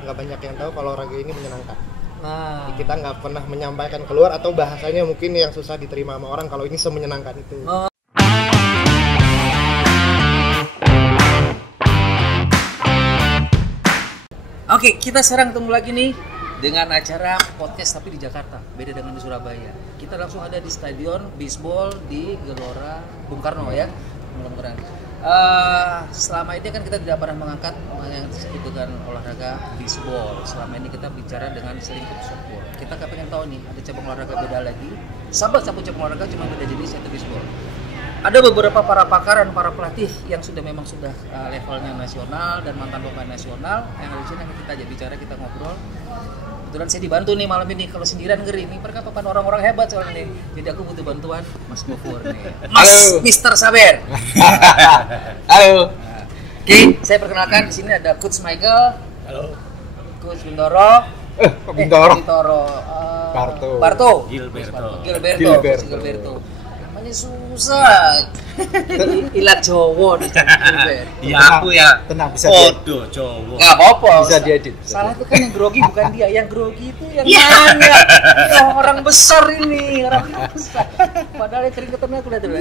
nggak banyak yang tahu kalau olahraga ini menyenangkan. Nah, Kita nggak pernah menyampaikan keluar, atau bahasanya mungkin yang susah diterima sama orang kalau ini semenyenangkan itu. Oke, kita sekarang ketemu lagi nih dengan acara podcast tapi di Jakarta, beda dengan di Surabaya. Kita langsung ada di stadion baseball di Gelora Bung Karno ya, mudah-mudahan. Selama ini kan kita tidak pernah mengangkat yang disebut dengan olahraga baseball. Selama ini kita bicara dengan selingkup softball. Kita pengen tahu nih, ada cabang olahraga beda lagi. Sahabat cabang olahraga cuma beda jenis, yaitu baseball. Ada beberapa para pakar dan para pelatih yang memang sudah levelnya nasional dan mantan pemain nasional yang di sini kita jadi bicara, kita ngobrol. Kebetulan saya dibantu nih malam ini, kalau sendirian ngeri nih, mereka papan orang-orang hebat soalnya nih. Jadi aku butuh bantuan Mas Gofur nih. Mas Mr. Saber. Halo. Oke, saya perkenalkan di sini ada Coach Michael. Halo. Coach Bintoro. Bintoro. Barto. Gilberto. Gilberto. Namanya susah. Ilat Jowo di Gilberto. Iya aku ya. Tenang, bisa Podo Jowo. Nggak apa-apa. Bisa diedit. Salah itu kan yang grogi bukan dia, yang grogi itu yang nanya. Orang besar ini, orang besar. Padahal yang keringetannya aku lihat dulu.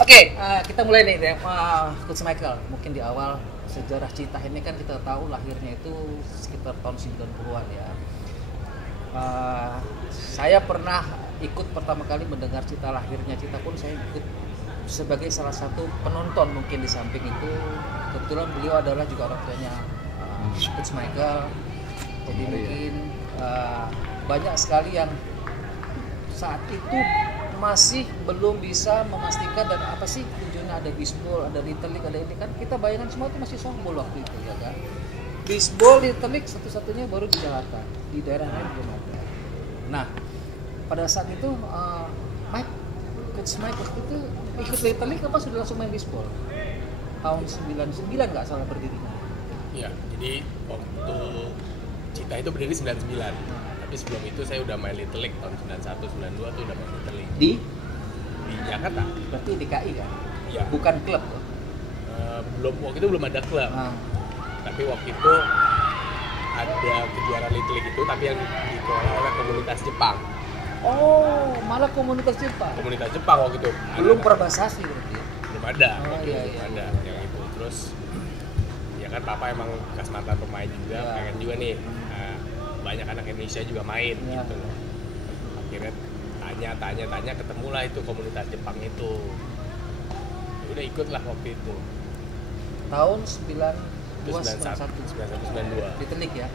Oke, kita mulai nih dari Coach Michael. Mungkin di awal sejarah Citah ini kan kita tahu lahirnya itu sekitar tahun 90-an ya. Saya pernah ikut pertama kali mendengar Citah, lahirnya Citah pun saya ikut sebagai salah satu penonton mungkin. Di samping itu kebetulan beliau adalah juga orang tuanya Coach Michael. Jadi mungkin banyak sekali yang saat itu masih belum bisa memastikan dan apa sih tujuannya ada baseball, ada little league, ada ini kan kita bayangkan semua itu masih softball waktu itu ya kan. Baseball, little league satu-satunya baru di Jakarta, di daerah lain belum ada. Nah, pada saat itu Coach Mike waktu itu ikut little league apa sudah langsung main baseball? Tahun 99 nggak salah berdirinya. Iya, jadi waktu Cita itu berdiri 99. Tapi sebelum itu saya udah main Little League tahun 91, 92 tuh udah main Little League Di Jakarta. berarti DKI kan? Iya. Bukan klub loh. Waktu itu belum ada klub. Tapi waktu itu ada kejuaraan Little League itu, tapi yang dikelola oleh komunitas Jepang. Oh, malah komunitas Jepang. Komunitas Jepang waktu itu. Belum Perbasasi berarti. Belum ada. Oh, waktu itu iya, belum iya. ada yang itu. Terus ya kan papa emang bekas mantan pemain juga, Iya. pengen juga nih banyak anak Indonesia juga main Iya. gitu loh. Akhirnya tanya ketemulah itu komunitas Jepang itu. Ya udah ikutlah waktu itu. Tahun 91, 92. Little League ya.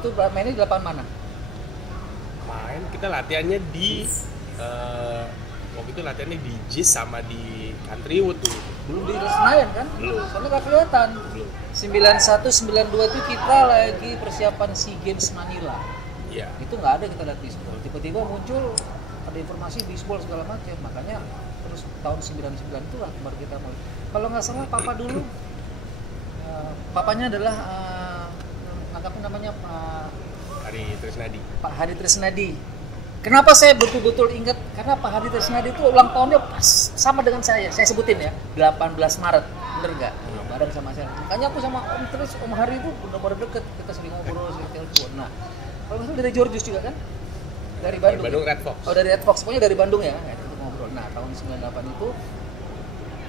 Itu mainnya di lapangan mana? Main kita latihannya di waktu itu latihannya di JIS sama di Countrywood tuh. Belum di Senayan kan? Belum. Soalnya nggak kelihatan. Belum. 91, 92 itu kita lagi persiapan SEA Games Manila. Iya. Itu nggak ada kita lihat baseball. Tiba-tiba muncul ada informasi baseball segala macam. Makanya terus tahun 99 itulah baru kita mulai. Kalau nggak salah papa dulu, papanya adalah anggapnya namanya Hari Trisnadi. Pak Hadi Trisnadi. Kenapa saya betul-betul ingat? Karena Pak Hadi Trisnadi itu ulang tahunnya pas sama dengan saya. Saya sebutin ya, 18 Maret. Bener nggak? Bareng sama saya. Makanya aku sama Om Tris, Om Hari itu udah baru deket. Kita sering ngobrol, sering telepon. Nah, kalau nggak salah dari Georgius juga kan? Dari Bandung. Bandung Red Fox. Oh, dari Red Fox. Pokoknya dari Bandung ya. Nah, itu ngobrol. Nah, tahun 98 itu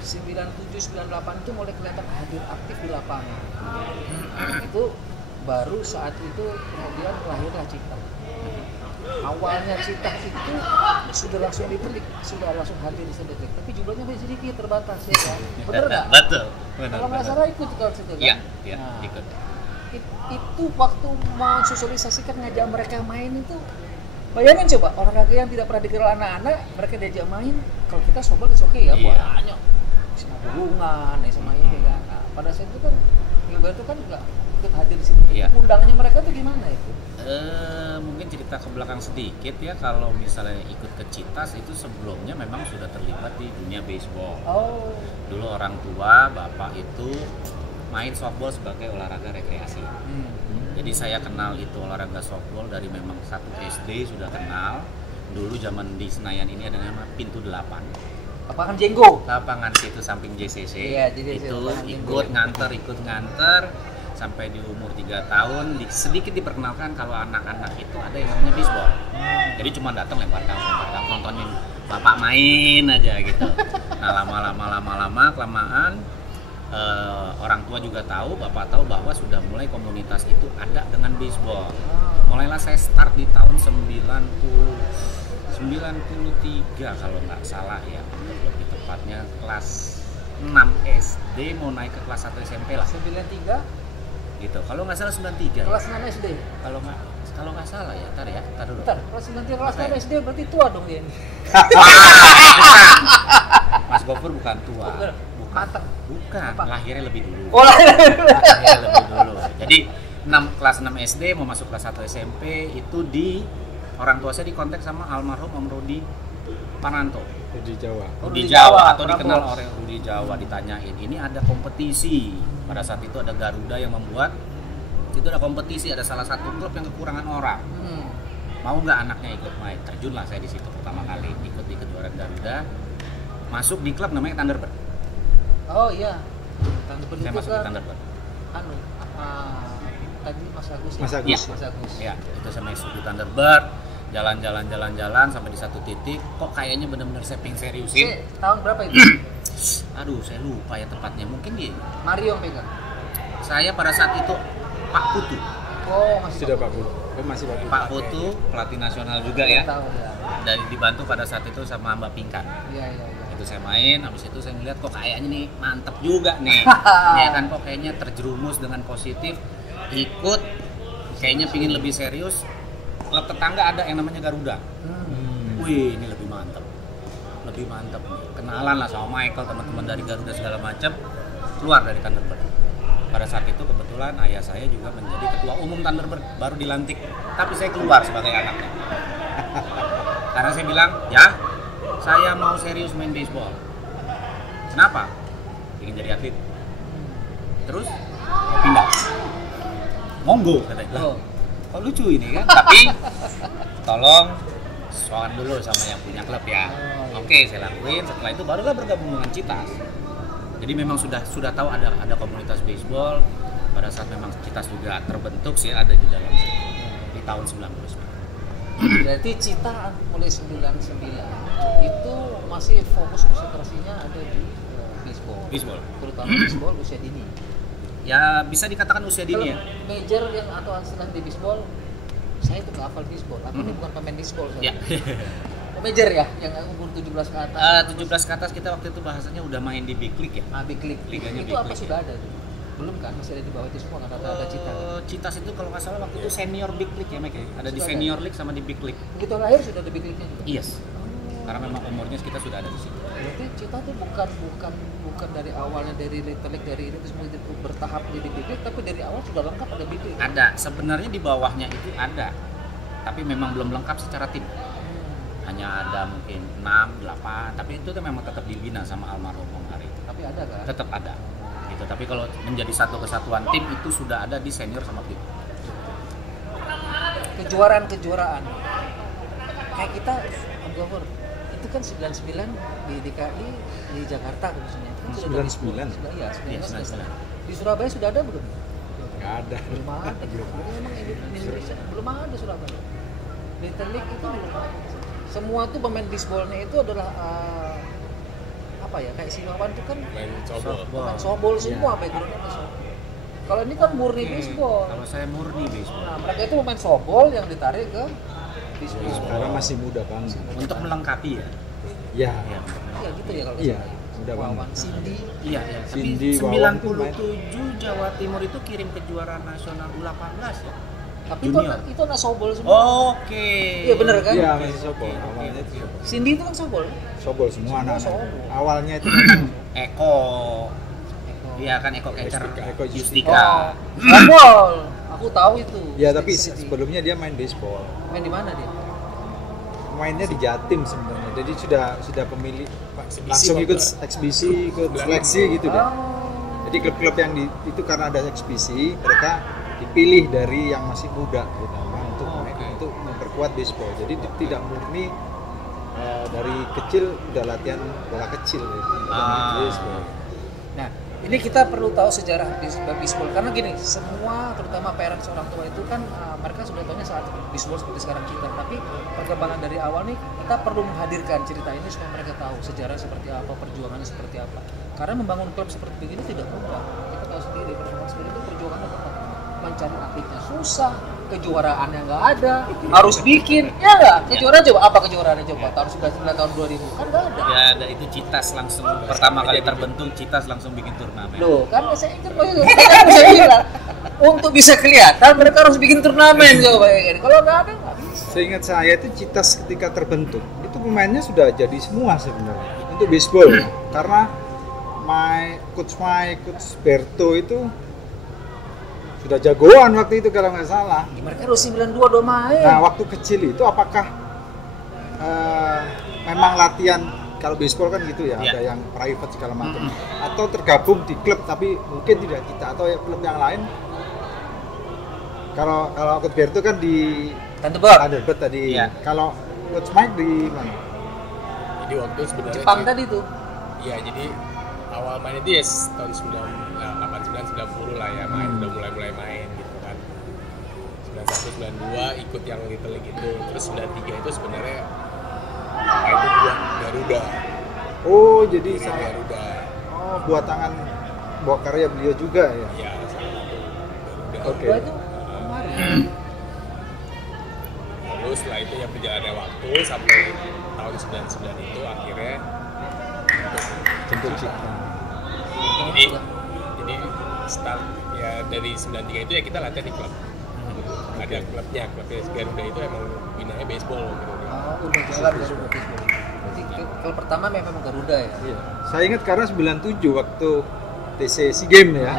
97, 98 itu mulai kelihatan hadir aktif di lapangan. Itu baru saat itu kemudian lahirlah Citah. Awalnya Citah itu sudah langsung ditelik, sudah langsung hadir di sedetik. Tapi jumlahnya masih sedikit, terbatas ya kan? Bener nggak? Betul. Kalau nggak salah ikut kalau situ kan? Iya, Nah, ikut. Itu waktu mau sosialisasikan ngajak mereka main itu, bayangin coba olahraga yang tidak pernah dikenal anak-anak, mereka diajak main. Kalau kita sobat itu oke ya, Iya. banyak sama hubungan, sama ini kan. Nah, pada saat itu kan Gilberto kan juga ikut hadir di sini. Iya. Undangannya mereka tuh gimana itu? Mungkin cerita ke belakang sedikit ya, kalau misalnya ikut ke Citas itu sebelumnya memang sudah terlibat di dunia baseball. Oh, Dulu orang tua bapak itu main softball sebagai olahraga rekreasi. Jadi saya kenal itu olahraga softball dari memang satu SD sudah kenal. Dulu zaman di Senayan ini ada nama Pintu 8. lapangan Jenggo. Lapangan situ samping JCC. Iya, JCC, itu lapangan ikut nganter sampai di umur 3 tahun sedikit diperkenalkan kalau anak-anak itu ada yang namanya bisbol. Jadi cuma datang lempar tangkap, nontonin bapak main aja gitu. Nah lama-lama kelamaan orang tua juga tahu, bapak tahu bahwa sudah mulai komunitas itu ada dengan bisbol. Mulailah saya start di tahun 93 kalau nggak salah ya, untuk lebih tepatnya kelas 6 SD mau naik ke kelas 1 SMP lah. 93 Gitu. Kalau nggak salah 93. kelas 6 SD. Kalau nggak salah ya, tar dulu. Bentar, kelas 93 kelas 6 SD berarti tua dong dia ini. Mas Gofur bukan tua. Matang. Bukan, Apa? lahirnya lebih dulu. Oh, Lahirnya lebih dulu. Jadi kelas 6 SD mau masuk kelas 1 SMP itu orang tua saya dikontak sama almarhum Om Rudi Pananto. Di Jawa. Rudi Jawa atau Prambors. dikenal oleh Rudi Jawa, ditanyain ini ada kompetisi. Pada saat itu ada Garuda yang membuat itu ada kompetisi, ada salah satu klub yang kekurangan orang. Mau nggak anaknya ikut main? Terjunlah saya di situ pertama kali ikut di kejuaraan Garuda. Masuk di klub namanya Thunderbird. Oh iya. Thunderbird Saya itu masuk di kan Thunderbird. Tadi Mas Agus ya? Mas Agus. Iya, Mas Agus. Ya, itu saya masuk di Thunderbird. Jalan sampai di satu titik kok kayaknya benar-benar saya pengen seriusin. Tahun berapa itu? Aduh, saya lupa ya tepatnya. Mungkin Mario yang pegang. saya pada saat itu Pak Putu. Oh, masih Sudah Pak Putu. Masih Pak Putu. Pak Putu pelatih nasional juga ya. Tahu ya. Dan dibantu pada saat itu sama Mbak Pinkan. Iya. Itu saya main, habis itu saya ngeliat kok kayaknya nih mantep juga nih. Ya kan, kok kayaknya terjerumus dengan positif, ikut, kayaknya pingin lebih serius. Klub tetangga ada yang namanya Garuda. Wih, ini lebih mantep nih. Kenalan lah sama Michael, teman-teman dari Garuda segala macam. Keluar dari Thunderbird. Pada saat itu kebetulan ayah saya juga menjadi ketua umum Thunderbird, baru dilantik. Tapi saya keluar sebagai anaknya. Karena saya bilang, ya saya mau serius main baseball. Kenapa? Ingin jadi atlet. Terus mau pindah. Monggo katanya. Oh. Kok lucu ini kan? Tapi tolong soal dulu sama yang punya klub ya. Oke, saya lakuin. Setelah itu barulah bergabung dengan Citas. Jadi memang sudah tahu ada komunitas baseball. Pada saat memang Citas juga terbentuk sih, ada di dalam situ di tahun 99. Berarti Cita mulai 99 itu masih fokus konsentrasinya ada di Baseball. Terutama baseball usia dini. Ya bisa dikatakan usia dini ya. Major yang atau asisten di baseball, saya itu nggak hafal baseball. Aku ini bukan pemain baseball. Ya. Major ya, yang umur 17 ke atas. 17 ke atas kita waktu itu bahasanya udah main di Big League ya. Big League. Liganya Itu Big apa League. sudah ada tuh? Belum kan? Masih ada di bawah itu semua kan ada Cita. Citas itu kalau nggak salah waktu itu senior Big League ya, Mike. Ada di Sudah senior league sama di Big League. Begitu lahir sudah ada Big League-nya juga. Yes. Karena memang umurnya kita sudah ada di situ. Berarti Cita tuh bukan dari awalnya dari Little League dari ini terus bertahap jadi Big League, tapi dari awal sudah lengkap ada Big League. Ada, sebenarnya di bawahnya itu ada. Tapi memang belum lengkap secara tim. Hanya ada mungkin 6, 8, tapi itu tuh memang tetap dibina sama almarhum Om Hari. Tapi ada kan? Tetap ada. Gitu. Tapi kalau menjadi satu kesatuan tim itu sudah ada di senior sama tim. Kejuaraan kayak kita Gofur itu kan 99 di DKI di Jakarta khususnya kan sudah 99? Iya, 99. 99. Di Surabaya sudah ada belum? Nggak ada. Belum ada. Berarti memang Indonesia belum ada Surabaya. Little League itu belum ada. Semua tuh pemain baseballnya itu adalah apa ya, kayak Simawan itu kan Main softball. pemain softball semua, backgroundnya main softball. Kalau ini kan murni baseball. Kalau saya murni baseball. Nah, mereka itu pemain softball yang ditarik ke baseball. Sekarang masih muda banget. Untuk melengkapi ya. Ya. Iya. Iya gitu ya kalau Iya, misalnya. mudah Wawan banget. Cindy. Iya, iya. Tapi Cindy, Wawan tuh 97 Jawa Timur itu kirim kejuaraan nasional U18 ya. Tapi Junior. itu anak softball semua. Oke. Iya bener kan? Iya, masih softball. Oke, Awalnya oke, itu softball. Cindy itu kan softball. Softball semua Semua anak-anak. softball. Awalnya itu memang Eko. Iya kan Eko Catcher. Eko Justika. Oh, softball. Aku tahu itu. ya tapi Cindy. sebelumnya dia main baseball. Main di mana dia? Mainnya di Jatim sebenarnya. Jadi sudah pemilih Eksibisi langsung ikut waktu. eksibisi, ikut seleksi gitu deh. Oh. Jadi klub-klub yang itu karena ada eksibisi, mereka dipilih dari yang masih muda gitu untuk memperkuat baseball. Jadi tidak murni dari kecil udah latihan bola kecil gitu. Ah. Baseball. Nah, Ini kita perlu tahu sejarah bisbol karena gini, semua terutama parents orang tua itu kan mereka sudah tahunya saat bisbol seperti sekarang kita, tapi perkembangan dari awal nih kita perlu menghadirkan cerita ini supaya mereka tahu sejarah seperti apa, perjuangannya seperti apa. Karena membangun klub seperti begini tidak mudah. Kita tahu sendiri perjuangan seperti itu perjuangannya tetap mencari atletnya susah, kejuaraannya nggak ada, harus bikin, ya nggak? Kejuaraan coba apa kejuaraannya coba tahun 99 tahun 2000 kan nggak ada. Ya, ada itu Citas langsung pertama kali terbentuk, Citas langsung bikin turnamen. Loh, kan saya ingat saya bisa bilang untuk bisa kelihatan mereka harus bikin turnamen coba bayangin. Kalau nggak ada nggak bisa. Seingat saya itu Citas ketika terbentuk itu pemainnya sudah jadi semua sebenarnya untuk baseball ya. Karena Coach Berto itu sudah jagoan waktu itu kalau nggak salah. Mereka harus 92 udah main. Nah, waktu kecil itu apakah memang latihan kalau baseball kan gitu ya, ada yang private segala macam, atau tergabung di klub tapi mungkin tidak kita atau ya, klub yang lain. Kalau Coach Berto kan di Thunderbird tadi. Ya. Kalau Coach Mike di mana? Jadi waktu sebenarnya Jepang tadi tuh. Iya, jadi awal main itu ya tahun 89-90 lah ya, main udah mulai main gitu kan. 91-92 ikut yang Little League itu, terus 93 itu sebenarnya itu buat Garuda. Oh, jadi saya Garuda. Oh, buat tangan bawa karya beliau juga ya. Iya, salah satu Garuda. Oke. Itu kemarin. Lalu setelah itu ya perjalanan waktu sampai tahun 99 itu akhirnya Bentuk Cita. Jadi start ya dari 93 itu ya kita latihan di klub. Ada klubnya Garuda itu emang binanya baseball gitu. Udah jalan Garuda baseball. Berarti kalau pertama memang Garuda ya. Iya. Saya ingat karena 97 waktu TC SEA Games ya.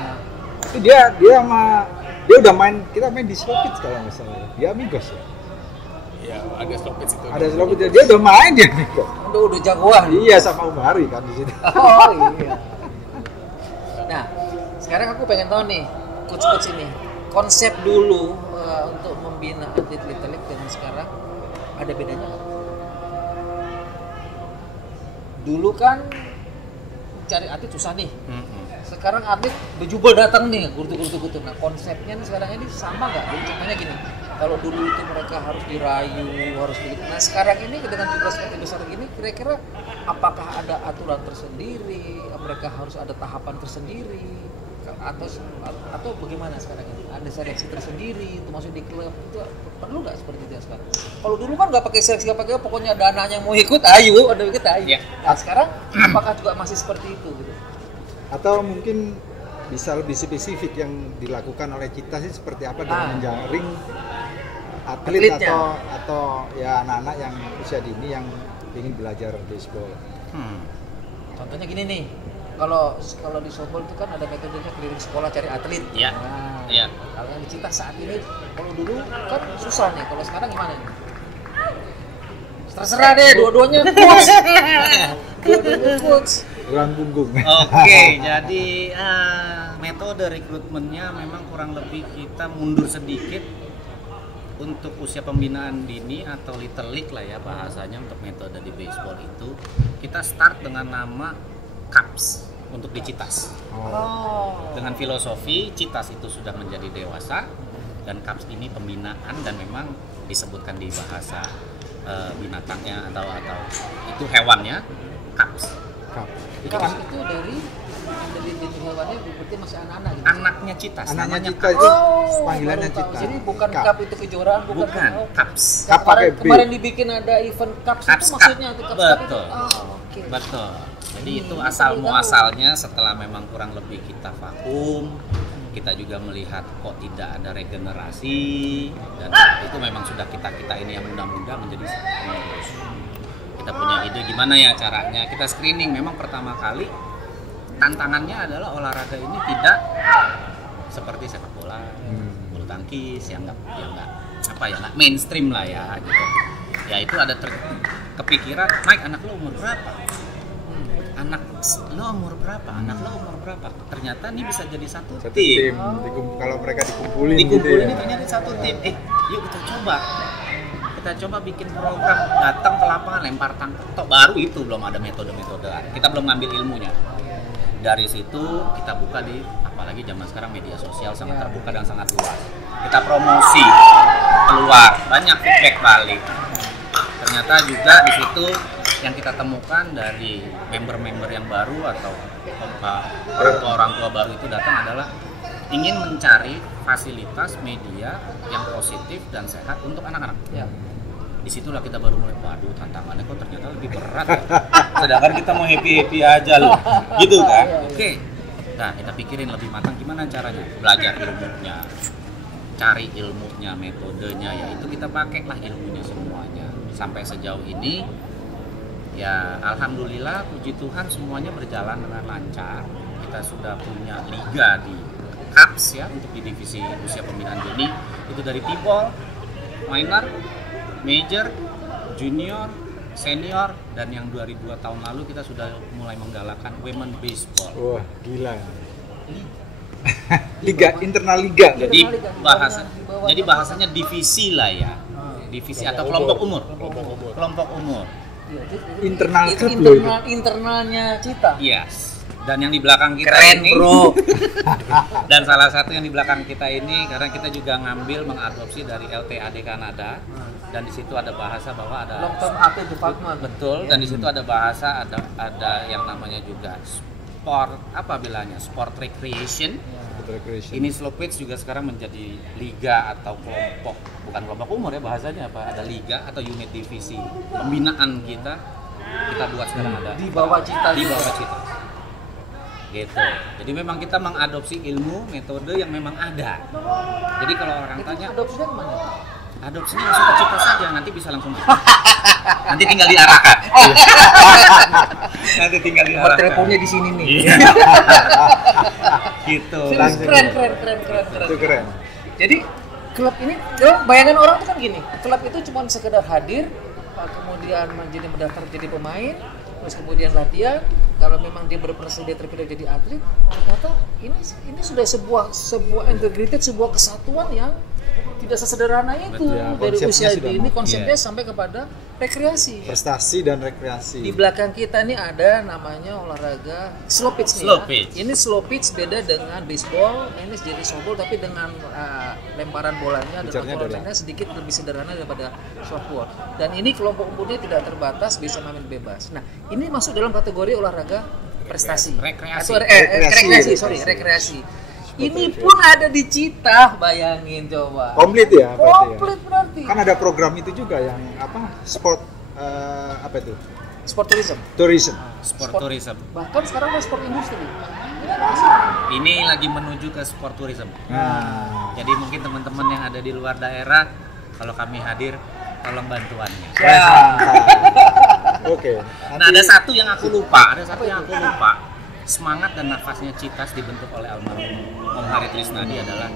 Itu dia udah main, kita main di Slopits kalau nggak salah. Dia Amigos ya. Iya, ada Slopits itu. Ada Slopits, dia udah main dia Amigos. Udah jagoan. Iya, sama Umari kan di situ. Oh iya. Nah, sekarang aku pengen tahu nih, coach ini konsep dulu untuk membina atlet Little League dengan sekarang ada bedanya nggak? Dulu kan cari atlet susah nih. Sekarang atlet bejubel datang nih, gurutu. Nah, konsepnya nih sekarang ini sama nggak? Jadi contohnya gini, kalau dulu itu mereka harus dirayu, harus begitu. Nah, sekarang ini dengan jumlah seperti besar gini, kira-kira apakah ada aturan tersendiri? Mereka harus ada tahapan tersendiri? Atau bagaimana sekarang ini? Ada seleksi tersendiri, termasuk di klub itu perlu nggak seperti itu sekarang? Kalau dulu kan nggak pakai seleksi, pokoknya dananya mau ikut, ayo, udah ikut ayo. Yeah. Nah, sekarang apakah juga masih seperti itu? Gitu? Atau mungkin bisa lebih spesifik yang dilakukan oleh kita sih seperti apa dengan menjaring atlet atau ya anak-anak yang usia dini yang ingin belajar baseball. Contohnya gini nih, kalau di softball itu kan ada metodenya keliling sekolah cari atlet. Iya. Nah, iya. Kalau yang dicinta saat ini, kalau dulu kan susah nih. Kalau sekarang gimana nih? Terserah deh, dua-duanya coach. Dua-duanya coach. Tulang punggung. Oke, jadi metode rekrutmennya memang kurang lebih kita mundur sedikit untuk usia pembinaan dini atau Little League lah ya bahasanya untuk metode di baseball itu. Kita start dengan nama Cubs untuk di Citas. Dengan filosofi Citas itu sudah menjadi dewasa dan Cubs ini pembinaan dan memang disebutkan di bahasa binatangnya atau itu hewannya Cubs. Cubs itu dari jenis hewannya berarti masih anak-anak gitu. Anaknya Citas itu panggilannya Citas. Jadi bukan cup itu kejuaraan, bukan Cubs. Kemarin dibikin ada event Cubs itu maksudnya itu Cubs. Betul. Betul. Jadi itu asal muasalnya setelah memang kurang lebih kita vakum, kita juga melihat kok tidak ada regenerasi dan itu memang sudah kita ini yang muda-muda menjadi penerus. Kita punya ide gimana ya caranya, kita screening. Memang pertama kali tantangannya adalah olahraga ini tidak seperti sepak bola, bulu tangkis yang nggak mainstream lah ya gitu. Ya itu ada kepikiran, Mike anak lo umur berapa? Anak lo umur berapa? Ternyata ini bisa jadi satu tim. Kalau mereka dikumpulin gitu ya. Ini ternyata satu tim. Yuk kita coba bikin program, datang ke lapangan lempar tangkap. Baru itu belum ada metode-metode. Kita belum ngambil ilmunya. Dari situ kita buka di, apalagi zaman sekarang media sosial sangat terbuka dan sangat luas. Kita promosi keluar, banyak feedback balik. Ternyata juga di situ yang kita temukan dari member-member yang baru atau orang tua baru itu datang adalah ingin mencari fasilitas media yang positif dan sehat untuk anak-anak. Ya. Disitulah kita baru mulai, waduh tantangannya kok ternyata lebih berat ya. Sedangkan kita mau happy-happy aja loh, gitu kan? Oke. Nah, kita pikirin lebih matang gimana caranya, belajar ilmunya, cari ilmunya, metodenya, yaitu kita pakailah ilmunya semuanya. Sampai sejauh ini, ya alhamdulillah, puji Tuhan semuanya berjalan dengan lancar. Kita sudah punya liga di CAPS ya, untuk di divisi usia pembinaan dini, itu dari T-ball, minor, major, junior, senior, dan yang 2002 tahun lalu kita sudah mulai menggalakkan women baseball. Wah, gila. Liga, internal liga. Jadi bahasanya divisi lah ya. Divisi atau kelompok umur. Kelompok umur. Internal Itu klub loh itu. internalnya Cita. Yes. Dan yang di belakang kita Keren, ini, bro. dan salah satu yang di belakang kita ini, karena kita juga ngambil mengadopsi dari LTAD Kanada, dan di situ ada bahasa bahwa ada Long term athlete department. betul, dan di situ ada bahasa, ada yang namanya juga sport, apa bilangnya, sport recreation. Recreation. Ini slow pitch juga sekarang menjadi liga atau kelompok, bukan kelompok umur ya bahasanya apa, ada liga atau unit divisi pembinaan kita buat sekarang ada Di bawah Cita. di bawah Cita. Gitu. Jadi memang kita mengadopsi ilmu, metode yang memang ada. Jadi kalau orang Itu tanya, adopsinya kemana? adopsinya langsung ke Cita saja, nanti bisa langsung masuk. Nanti tinggal diarahkan. Nanti tinggal Nomor diarahkan. teleponnya di sini nih. Gitu. Langsung. Keren. Itu keren. Jadi klub ini, bayangan orang tuh kan gini, klub itu cuma sekedar hadir, kemudian menjadi mendaftar jadi pemain, terus kemudian latihan. Kalau memang dia berprestasi, dia terpilih jadi atlet, ternyata ini sudah sebuah integrated, sebuah kesatuan yang tidak sesederhana itu. Ya, dari konsepnya usia sudah dini matang. konsepnya sampai kepada rekreasi. Prestasi dan rekreasi. Di belakang kita ini ada namanya olahraga slow pitch nih. Slow ya. pitch. Ini slow pitch beda dengan baseball, ini jadi softball tapi dengan lemparan bolanya dan Pitchernya kontrolnya sedikit lebih sederhana daripada softball. Dan ini kelompok umurnya tidak terbatas, bisa main bebas. Nah, ini masuk dalam kategori olahraga prestasi. Rekreasi. Atau rekreasi. Ini pun ada di Cita, bayangin coba. Komplit ya berarti ya? Komplit berarti. Kan ada program itu juga yang apa? Sport apa itu? Sport tourism. Tourism. Sport Sport. tourism. Bahkan sekarang ada sport industri. Ini lagi menuju ke sport tourism. Nah, Jadi mungkin teman-teman yang ada di luar daerah, kalau kami hadir, tolong bantuannya. oke. Nah, ada satu yang aku lupa. Semangat dan nafasnya Citas dibentuk oleh almarhum Om Hari Trisnadi adalah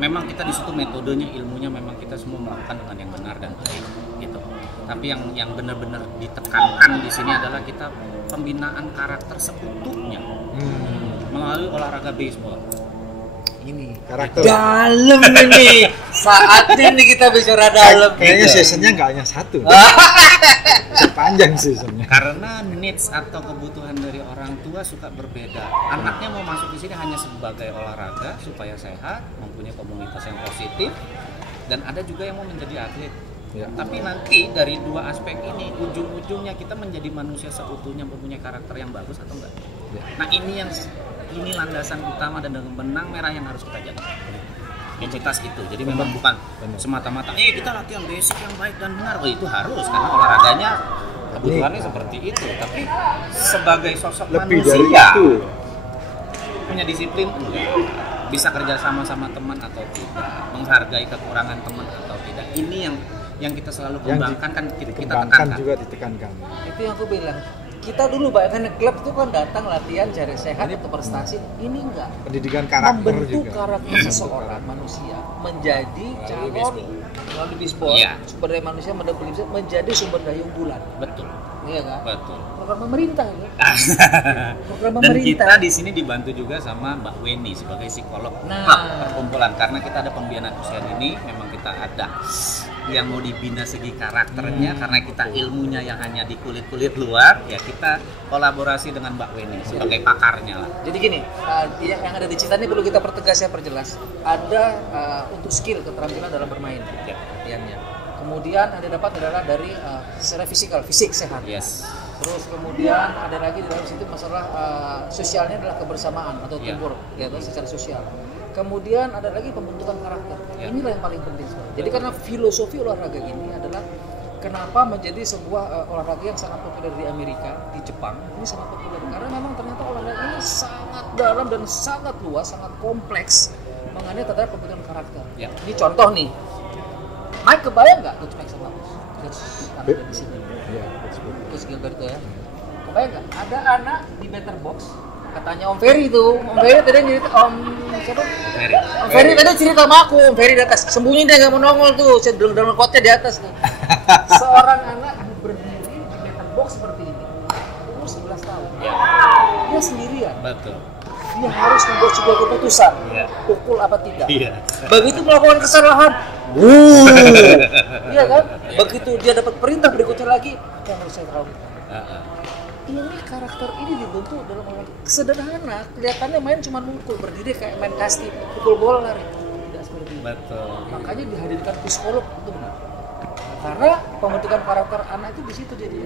memang kita di situ metodenya, ilmunya memang kita semua melakukan dengan yang benar dan baik gitu. Tapi yang benar-benar ditekankan di sini adalah kita pembinaan karakter sekutunya melalui olahraga baseball. Ini Karakter. dalam ini saatnya nih kita bicara dalam. Kayaknya Gitu. seasonnya nggak hanya satu. Panjang seasonnya. Karena needs atau kebutuhan dari orang tua suka berbeda. Anaknya mau masuk di sini hanya sebagai olahraga supaya sehat, mempunyai komunitas yang positif, dan ada juga yang mau menjadi atlet. Ya. Tapi nanti dari dua aspek ini ujung-ujungnya kita menjadi manusia seutuhnya, mempunyai karakter yang bagus atau enggak. Ya. Nah ini landasan utama dan dengan benang merah yang harus kita jaga. Identitas itu. Jadi memang bukan semata-mata kita latihan basic yang baik dan benar. Oh, itu harus karena olahraganya kebutuhannya seperti itu. Tapi sebagai sosok Lebih manusia dari itu. punya disiplin enggak? Bisa kerja sama teman atau tidak, menghargai kekurangan teman atau tidak. Ini yang kita selalu kembangkan, kan kita dikembangkan tekankan. juga ditekankan. Itu yang aku bilang. Kita dulu bayangkan klub itu kan datang latihan cari sehat atau prestasi. Ini enggak. Pendidikan karakter Membentuk juga. karakter seseorang manusia menjadi calon melalui baseball, Iya. sumber daya manusia menjadi sumber daya unggulan. Betul. Iya kan? Betul. Program pemerintah ya. Program Dan pemerintah. kita di sini dibantu juga sama Mbak Weni sebagai psikolog Nah. klub perkumpulan, karena kita ada pembinaan usia dini, memang kita ada yang mau dibina segi karakternya, karena kita ilmunya yang hanya di kulit-kulit luar, ya kita kolaborasi dengan Mbak Weni sebagai pakarnya lah. Jadi gini, yang ada di Cita ini perlu kita pertegas, saya perjelas. Ada untuk skill keterampilan dalam bermain, Ya. latihannya. Kemudian ada dapat adalah dari secara fisik sehat. Yes. Terus kemudian ada lagi di dalam situ masalah sosialnya adalah kebersamaan atau Ya. teamwork, ya secara sosial. Kemudian ada lagi pembentukan karakter. Ya. Inilah yang paling penting sebenarnya. Jadi karena filosofi olahraga ini adalah kenapa menjadi sebuah olahraga yang sangat populer di Amerika, di Jepang. Ini sangat populer karena memang ternyata olahraga ini sangat dalam dan sangat luas, sangat kompleks mengenai terhadap pembentukan karakter. Ya. Ini contoh nih. Mike kebayang nggak Coach Mike sama Coach ada di sini? Iya, betul. Coach Gilberto ya. Kebayang nggak? Ada anak di better box, katanya Om Ferry tuh. Om Ferry tadi cerita siapa? Ferry. Om Ferry tadi cerita sama aku. Om Ferry di atas, sembunyi dia nggak mau nongol tuh. Saya dalam kotnya di atas tuh. Seorang anak berdiri di better box seperti ini, umur 11 tahun. Ya. Dia sendirian. Betul. Dia harus membuat sebuah keputusan, Iya. pukul apa tidak. Iya. Begitu melakukan kesalahan, iya kan? Begitu dia dapat perintah berikutnya lagi, apa yang harus saya lakukan? Ini karakter ini dibentuk dalam olahraga sederhana, kelihatannya main cuma mukul, berdiri kayak main kasti, pukul bola lari, tidak seperti itu. Betul. Makanya dihadirkan psikolog itu benar. Karena pembentukan karakter anak itu di situ jadi.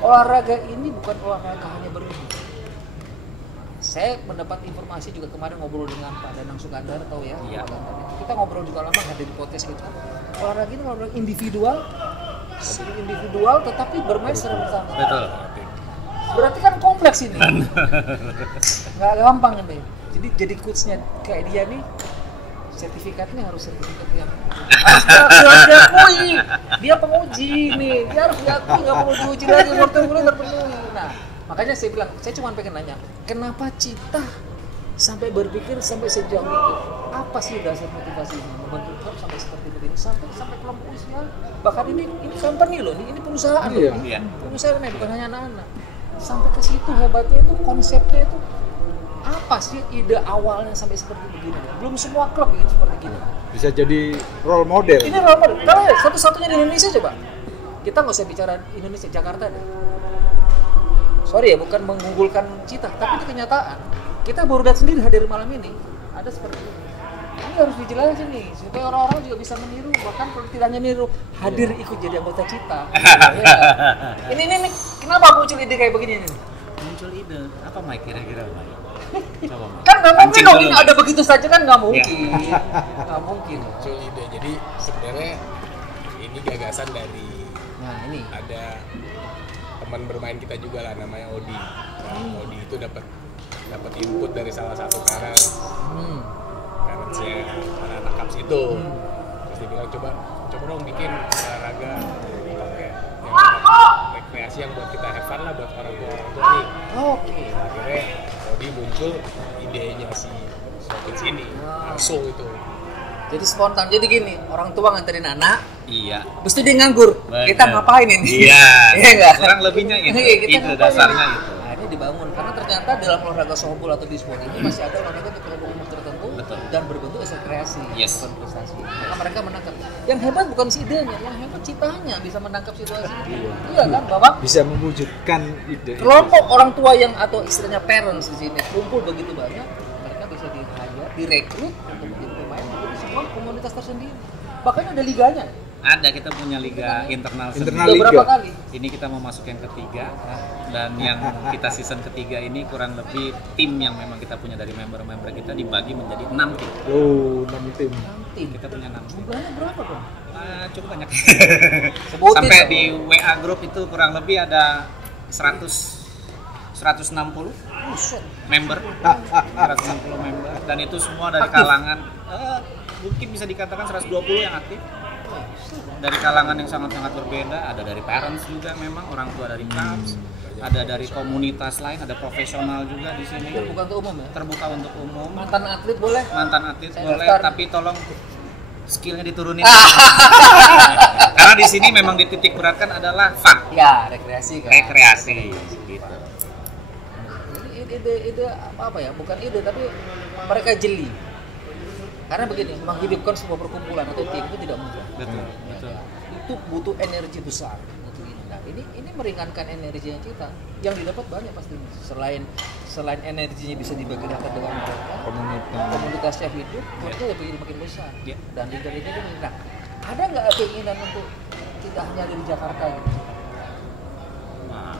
Olahraga ini bukan olahraga hanya berlari. Saya mendapat informasi juga kemarin ngobrol dengan Pak Danang Sukandar, tahu ya? Iya. Pak Danang. Kita ngobrol juga lama hadir di podcast kita. Olahraga ini olahraga individual tetapi bermain secara bersama. Betul. Berarti kan kompleks ini. Nggak gampang ini. Jadi coachnya kayak dia nih, sertifikatnya harus sertifikat yang harus diakui. Dia penguji nih, dia harus diakui, nggak perlu diuji lagi, portofolio terpenuhi. Nah, makanya saya bilang, saya cuma pengen nanya, kenapa Cita sampai berpikir sampai sejauh itu? Apa sih dasar motivasi ini membentuk klub sampai seperti begini, sampai kelompok usia? Bahkan ini company loh, ini perusahaan Iya. loh. Iya. Perusahaan nih, bukan hanya anak-anak. Sampai ke situ hebatnya itu, konsepnya itu apa sih ide awalnya sampai seperti begini? Belum semua klub bikin seperti gini. Bisa jadi role model. Ini role model. Kalau ya, satu-satunya di Indonesia coba. Kita nggak usah bicara Indonesia, Jakarta deh. Sorry ya, bukan mengunggulkan Cita, tapi itu kenyataan. Kita baru lihat sendiri hadir malam ini, ada seperti ini. Ini harus dijelasin nih, supaya orang-orang juga bisa meniru, bahkan kalau tidak hanya niru, hadir ikut jadi anggota Cita. Ya. Ini kenapa muncul ide kayak begini nih? Muncul ide apa Mike kira-kira Mike? Coba Mike. Kan nggak mungkin Pancing dong, dulu, ini Mike. ada begitu saja kan nggak mungkin. Nggak mungkin. Muncul ide. Jadi sebenarnya ini gagasan dari Nah ini. ada teman bermain kita juga lah, namanya Odi. Nah, Odi itu dapat input dari salah satu parentsnya anak-anak Cubs itu. Terus dia bilang coba dong bikin olahraga kayak yang rekreasi yang buat kita have fun lah, buat orang tua nih. Oke. Nah, akhirnya Odi muncul idenya si Kids ini langsung itu. Jadi spontan. Jadi gini, orang tua nganterin anak, Iya. terus itu dia nganggur. Bener. Kita ngapain ini? Iya. Iya nggak? Kurang lebihnya itu. Iya, kita Itu ngapain? dasarnya itu. Nah, ini dibangun karena ternyata dalam olahraga softball atau bisbol ini masih ada olahraga untuk kelompok umur tertentu. Betul. Dan berbentuk as kreasi, Yes. bukan prestasi. Maka mereka menangkap. Yang hebat bukan si idenya, yang hebat Citanya bisa menangkap situasi. Iya kan, Bapak? Bisa mewujudkan ide itu. Kelompok orang tua yang atau istilahnya parents di sini kumpul begitu banyak, mereka bisa di-hire, direkrut untuk menjadi pemain menjadi sebuah komunitas tersendiri. Bahkan ada liganya. Ada, kita punya liga internal Internal Udah liga. berapa kali? Ini kita mau masuk yang ketiga, dan yang kita season ketiga ini kurang lebih tim yang memang kita punya dari member-member kita dibagi menjadi 6 tim. Oh, 6 tim. Tim. Kita punya 6 tim. Jumlahnya berapa dong? Cukup banyak. Sebutin Sampai dong. di WA group itu kurang lebih ada 160 Buset. member. 160 member, dan itu semua dari kalangan mungkin bisa dikatakan 120 yang aktif. Dari kalangan yang sangat-sangat berbeda, ada dari parents juga, memang orang tua dari Cubs, ada dari komunitas lain, ada profesional juga di sini. Terbuka untuk umum ya? Terbuka untuk umum. Mantan atlet boleh? Mantan atlet Saya boleh, daftar. tapi tolong skillnya diturunin. Karena di sini memang dititik beratkan adalah fun, Ya, rekreasi kan. rekreasi gitu. Ini ide apa ya? Bukan ide tapi mereka jeli. Karena begini, menghidupkan sebuah perkumpulan atau tim itu tidak mudah. Betul, betul. Itu butuh energi besar. Nah, ini meringankan energinya kita. Yang didapat banyak pasti. Selain energinya bisa dibagi rata dengan mereka, komunitasnya hidup, mereka lebih makin besar. Ya. Dan leader-leader ini, nah, ada nggak keinginan untuk tidak hanya di Jakarta gitu? Nah,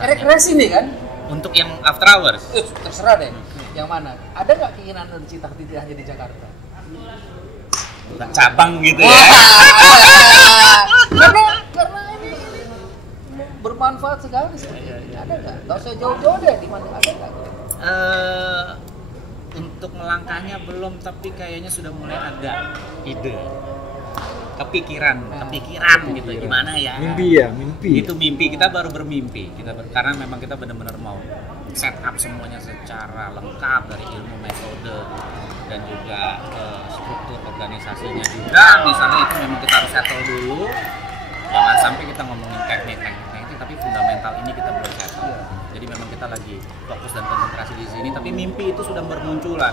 Rekreasi nih kan? untuk yang after hours, Terserah deh. Yang mana? Ada nggak keinginan dari Cita tidak hanya di Jakarta? bukan cabang gitu ya. karena ini bermanfaat sekali seperti ini. Ada nggak? Nggak usah jauh-jauh deh. Di mana ada nggak? Untuk melangkahnya belum, tapi kayaknya sudah mulai ada ide, kepikiran gitu, gimana ya? Mimpi. Itu mimpi, kita baru bermimpi, karena memang kita benar-benar mau set up semuanya secara lengkap dari ilmu, metode, dan juga struktur organisasinya juga. Misalnya itu memang kita harus settle dulu, jangan sampai kita ngomongin teknik, tapi fundamental ini kita belum settle. Jadi memang kita lagi fokus dan konsentrasi di sini, tapi mimpi itu sudah bermunculan.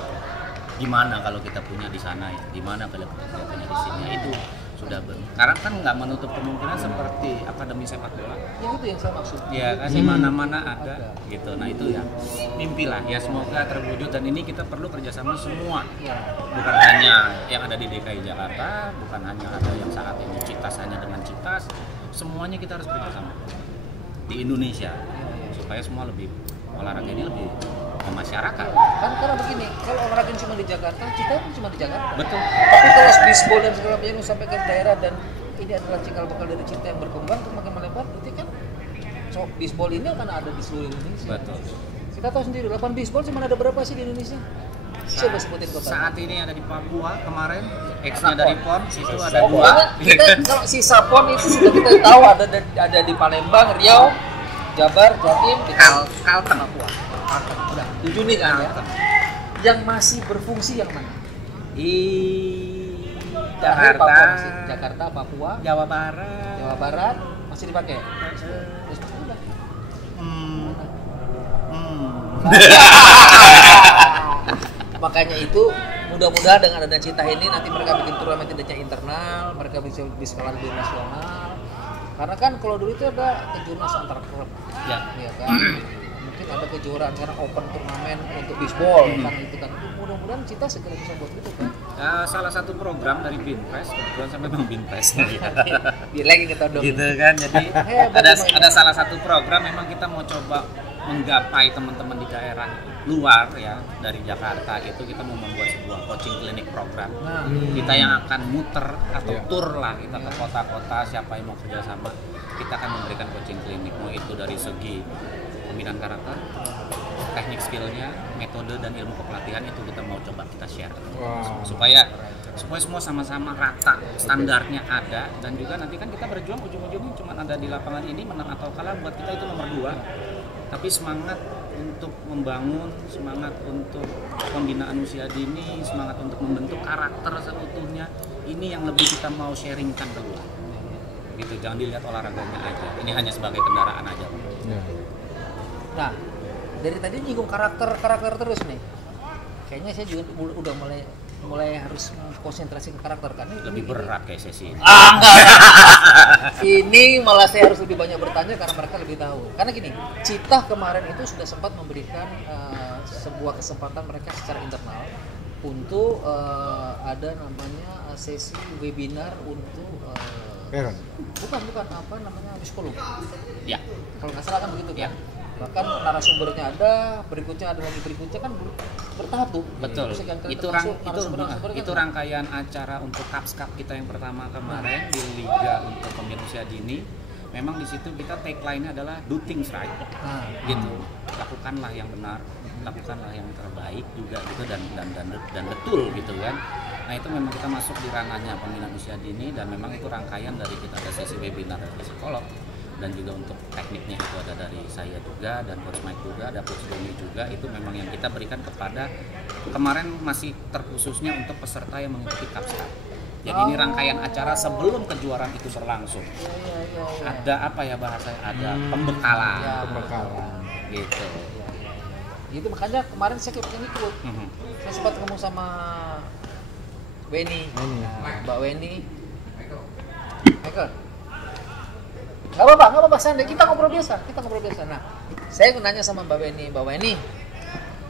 Gimana kalau kita punya di sana ya? Gimana kalau kita punya di sini? Ya, itu sudah karena kan nggak menutup kemungkinan seperti akademi sepak bola. Yang itu yang saya maksud. Ya kan di mana-mana ada gitu. Nah itu ya mimpi lah ya, semoga terwujud, dan ini kita perlu kerjasama semua. Bukan hanya yang ada di DKI Jakarta, bukan hanya ada yang saat ini Citas hanya dengan Citas, semuanya kita harus kerjasama di Indonesia supaya semua lebih olahraga ini lebih masyarakat. Kan karena begini, kalau olahraga cuma di Jakarta, Cita pun cuma di Jakarta. Betul. Tapi kalau baseball dan segala macam sampai ke daerah, dan ini adalah cikal bakal dari Cita yang berkembang semakin melebar, berarti kan baseball ini akan ada di seluruh Indonesia. Betul. Kita tahu sendiri, lapangan baseball cuma ada berapa sih di Indonesia? Coba sebutin kota. Saat ini ada di Papua kemarin, X-nya dari PON, situ ada Pokoknya 2. kita kalau sisa PON itu sudah kita tahu ada di Palembang, Riau, Jabar, Jatim, di Kalteng. Papua. Udah, 7 nih kan ya. Yang masih berfungsi yang mana? Jakarta, Papua masih. Jakarta, Papua, Jawa Barat. Jawa Barat masih dipakai. Terus udah. Makanya itu mudah-mudahan dengan adanya Cita ini nanti mereka bikin turnamen tidak hanya internal, mereka bisa di skala lebih nasional. Karena kan kalau dulu itu ada kejurnas antar klub, Ya. ya kan. Mungkin ada kejuaraan karena open turnamen untuk baseball kan itu kan. Mudah-mudahan Cita segera bisa buat itu kan. Salah satu program dari Binpres, kebetulan sampai Bang Binpres. Biar lagi kita dong. Gitu kan, jadi ada salah satu program memang kita mau coba menggapai teman-teman di daerah luar ya, dari Jakarta itu kita mau membuat sebuah coaching clinic program. Kita yang akan muter atau tour lah kita ke kota-kota, siapa yang mau kerjasama kita akan memberikan coaching clinic, mau itu dari segi pembinaan karakter, teknik skillnya, metode dan ilmu kepelatihan itu kita mau coba kita share supaya semua sama-sama rata, standarnya ada, dan juga nanti kan kita berjuang ujung-ujungnya cuma ada di lapangan ini, menang atau kalah buat kita itu nomor 2. Tapi semangat untuk membangun, semangat untuk pembinaan usia dini, semangat untuk membentuk karakter seutuhnya, ini yang lebih kita mau sharingkan ke luar. Gitu, jangan dilihat olahraganya aja. Ini hanya sebagai kendaraan aja. Nah, dari tadi nyinggung karakter terus nih. Kayaknya saya juga udah mulai harus konsentrasi ke karakter kan. Lebih berat kayak sesi ini. Ini malah saya harus lebih banyak bertanya karena mereka lebih tahu. Karena gini, Cita kemarin itu sudah sempat memberikan sebuah kesempatan mereka secara internal untuk ada namanya sesi webinar untuk bukan apa namanya psikolog. Ya. Kalau nggak salah kan begitu kan. Ya. Bahkan narasumbernya ada, berikutnya ada lagi berikutnya kan bertahap tuh. Betul. Itu Kan rangkaian acara untuk Cup kita yang pertama kemarin di Liga untuk pembinaan usia dini. Memang di situ kita tagline-nya adalah do things right. Gitu. Lakukanlah yang benar, lakukanlah yang terbaik juga gitu, dan betul gitu kan. Nah, itu memang kita masuk di ranahnya pembinaan usia dini, dan memang itu rangkaian dari kita ada sesi webinar dari psikolog. dan juga untuk tekniknya itu ada dari saya juga dan Coach Mike juga, ada Coach Doni juga. Itu memang yang kita berikan kepada kemarin masih terkhususnya untuk peserta yang mengikuti Cups Cup. Jadi ini rangkaian acara sebelum kejuaraan itu berlangsung. Ada apa ya bahasanya? Ada pembekalan. Pembekalan. Gitu. Gitu makanya kemarin saya pengen ikut. Saya sempat ketemu sama Weni, Mbak Weni. Michael. Gak apa-apa, Sandi. Kita ngobrol biasa. Nah, saya nanya sama Mbak Weni,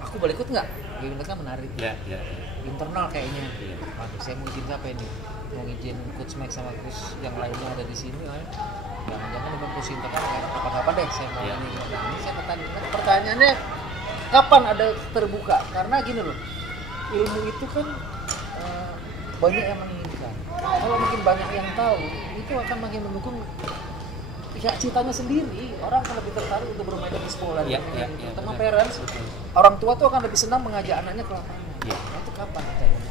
aku boleh ikut nggak? Dia bilang kan menarik. Ya. Internal kayaknya. Waduh, saya mau izin siapa ini? Mau izin Coach Mike sama Coach yang lainnya ada di sini. Jangan-jangan dengan Coach internal kapan-kapan deh saya mau ini. Nah, ini saya pertanyaannya kapan ada terbuka? Karena gini loh, ilmu itu kan banyak yang menginginkan. Kalau makin banyak yang tahu, itu akan makin mendukung pihak citanya sendiri. Orang akan lebih tertarik untuk bermain di sekolah, terutama parents. Orang tua tuh akan lebih senang mengajak anaknya ke lapangan. Nah, itu kapan?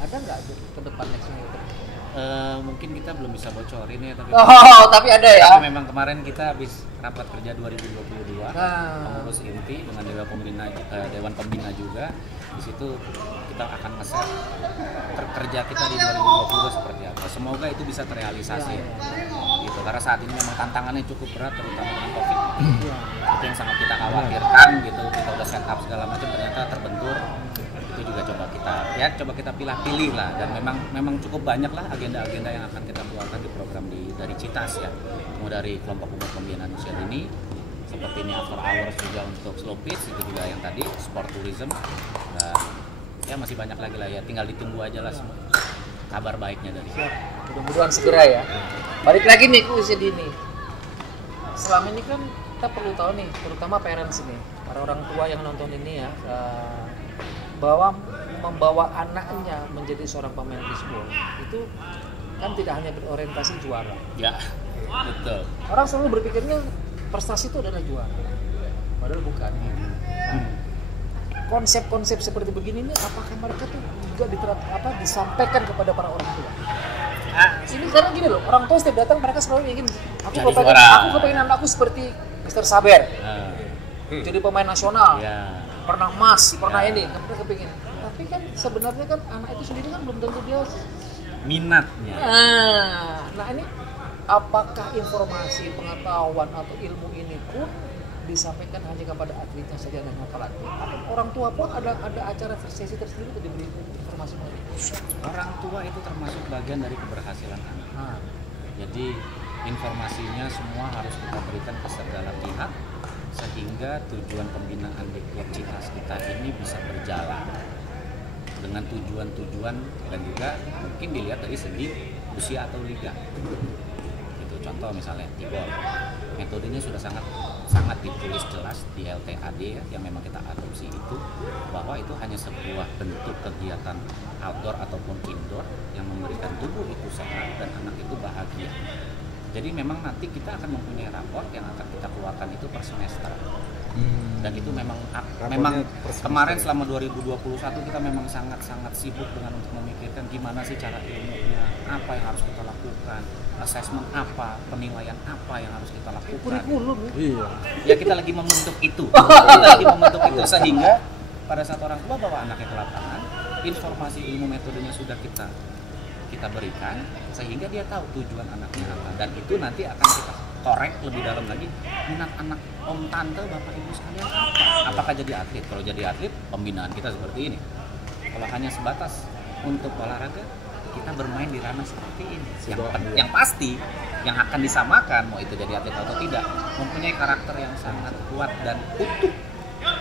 Ada nggak ke depan nextnya itu? Mungkin kita belum bisa bocorin ya, tapi tapi ada ya. Tapi memang kemarin kita habis rapat kerja 2022 pengurus inti dengan Dewan Pembina juga. Di situ kita akan nge-set kerja kita di 2022 seperti apa. Semoga itu bisa terrealisasi ya. Gitu. Karena saat ini memang tantangannya cukup berat, terutama dengan COVID. Itu yang sangat kita khawatirkan gitu. Kita udah set up segala macam, ternyata terbentur. Itu juga coba kita pilih-pilih lah, dan memang cukup banyak lah agenda-agenda yang akan kita keluarkan di program dari Citas ya. Mau dari kelompok umur pembinaan usia dini, seperti ini after hours juga untuk slow pitch, itu juga yang tadi sport tourism, dan ya masih banyak lagi lah ya, tinggal ditunggu aja lah semua kabar baiknya dari sini. Mudah-mudahan segera ya. Balik lagi nih ke usia dini. Selama ini kan kita perlu tahu nih, terutama parents ini, para orang tua yang nonton ini ya, bahwa membawa anaknya menjadi seorang pemain bisbol itu kan tidak hanya berorientasi juara. Ya, betul. Orang selalu berpikirnya prestasi itu adalah juara, padahal bukan. Nah, konsep-konsep seperti begini ini apakah mereka tuh juga disampaikan kepada para orang tua? Ini karena gini loh, orang tua setiap datang mereka selalu ingin aku kepengen anakku seperti Mr. Saber, jadi pemain nasional. Pernah emas, pernah ini, mereka kepingin. Tapi kan sebenarnya kan anak itu sendiri kan belum tentu dia minatnya. Nah ini apakah informasi, pengetahuan atau ilmu ini pun disampaikan hanya kepada atletnya saja dan pelatih? Atau orang tua pun ada acara sesi tersendiri untuk diberi informasi mengenai itu? Orang tua itu termasuk bagian dari keberhasilan anak. Jadi informasinya semua harus kita berikan ke segala pihak, sehingga tujuan pembinaan di klub Citas kita ini bisa berjalan dengan tujuan-tujuan, dan juga mungkin dilihat dari segi usia atau liga. Itu contoh misalnya Tibor, metodenya sudah sangat ditulis jelas di LTAD ya, yang memang kita adopsi itu, bahwa itu hanya sebuah bentuk kegiatan outdoor ataupun indoor yang memberikan tubuh itu sehat dan anak itu bahagia. Jadi memang nanti kita akan mempunyai rapor yang akan kita keluarkan itu per semester. Dan itu memang kemarin selama 2021 kita memang sangat sibuk dengan untuk memikirkan gimana sih cara ilmunya, apa yang harus kita lakukan, assessment apa, penilaian apa yang harus kita lakukan. Kurikulum. Iya. Ya kita lagi membentuk itu. Sehingga pada saat orang tua bawa anaknya ke lapangan, informasi ilmu metodenya sudah kita berikan, sehingga dia tahu tujuan anaknya apa, dan itu nanti akan kita korek lebih dalam lagi, minat anak om tante bapak ibu sekalian apa, apakah jadi atlet. Kalau jadi atlet, pembinaan kita seperti ini. Kalau hanya sebatas untuk olahraga, kita bermain di ranah seperti ini, yang pasti yang akan disamakan mau itu jadi atlet atau tidak, mempunyai karakter yang sangat kuat dan utuh.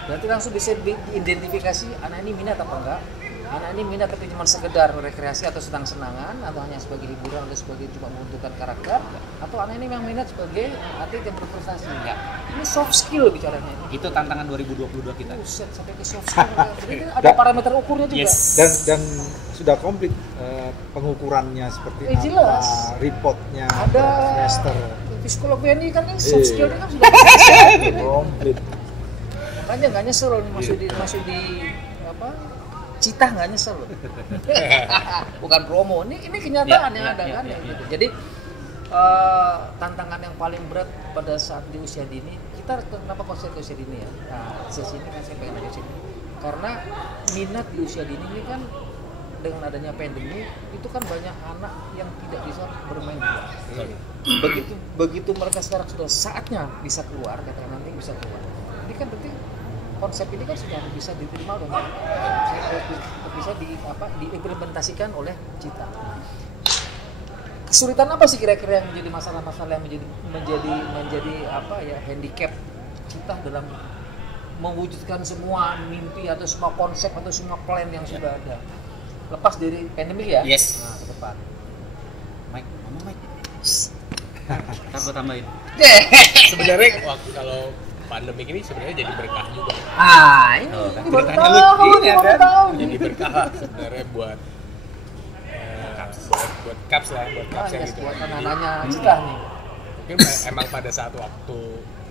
Berarti langsung bisa diidentifikasi anak ini minat apa enggak. Anak ini minat tapi cuma sekedar rekreasi atau senang-senangan, atau hanya sebagai hiburan atau sebagai cuma membentukkan karakter, atau anak ini memang minat sebagai atlet yang berprestasi. Ya. Ini soft skill bicaranya ini. Itu tantangan 2022 kita. Buset, sampai ke soft skill. Jadi ada parameter ukurnya juga. Dan sudah komplit pengukurannya seperti apa, jelas. Reportnya Ada semester. psikolog ini kan soft skillnya kan sudah komplit. Makanya nggak nyesel masuk di apa? Cita nggak nyesel loh. Bukan promo, ini kenyataan yang ada kan ya, gitu. Jadi tantangan yang paling berat pada saat di usia dini, kita kenapa konsep usia dini ya? Nah, sesi ini kan saya pengen nanya sini. Karena minat di usia dini ini kan dengan adanya pandemi itu kan banyak anak yang tidak bisa bermain bola. Begitu mereka sekarang sudah saatnya bisa keluar, katakan nanti bisa keluar. Ini kan berarti konsep ini kan sudah bisa diterima dong, bisa diimplementasikan oleh Cita. Kesulitan apa sih kira-kira yang menjadi masalah-masalah yang menjadi apa ya handicap Cita dalam mewujudkan semua mimpi atau semua konsep atau semua plan yang sudah ada lepas dari pandemi ya? Yes. Nah, ke depan. Mike, ngomong Mike. Ntar gue tambahin. Sebenarnya waktu kalau pandemi ini sebenarnya jadi berkah juga. Ini kan baru ceritanya tahu, lu ini baru kan. tahu. Jadi berkah lah sebenarnya buat Caps lah, buat Caps yang gitu. Buat Jadi, anak-anaknya Cita nih. mungkin emang pada saat waktu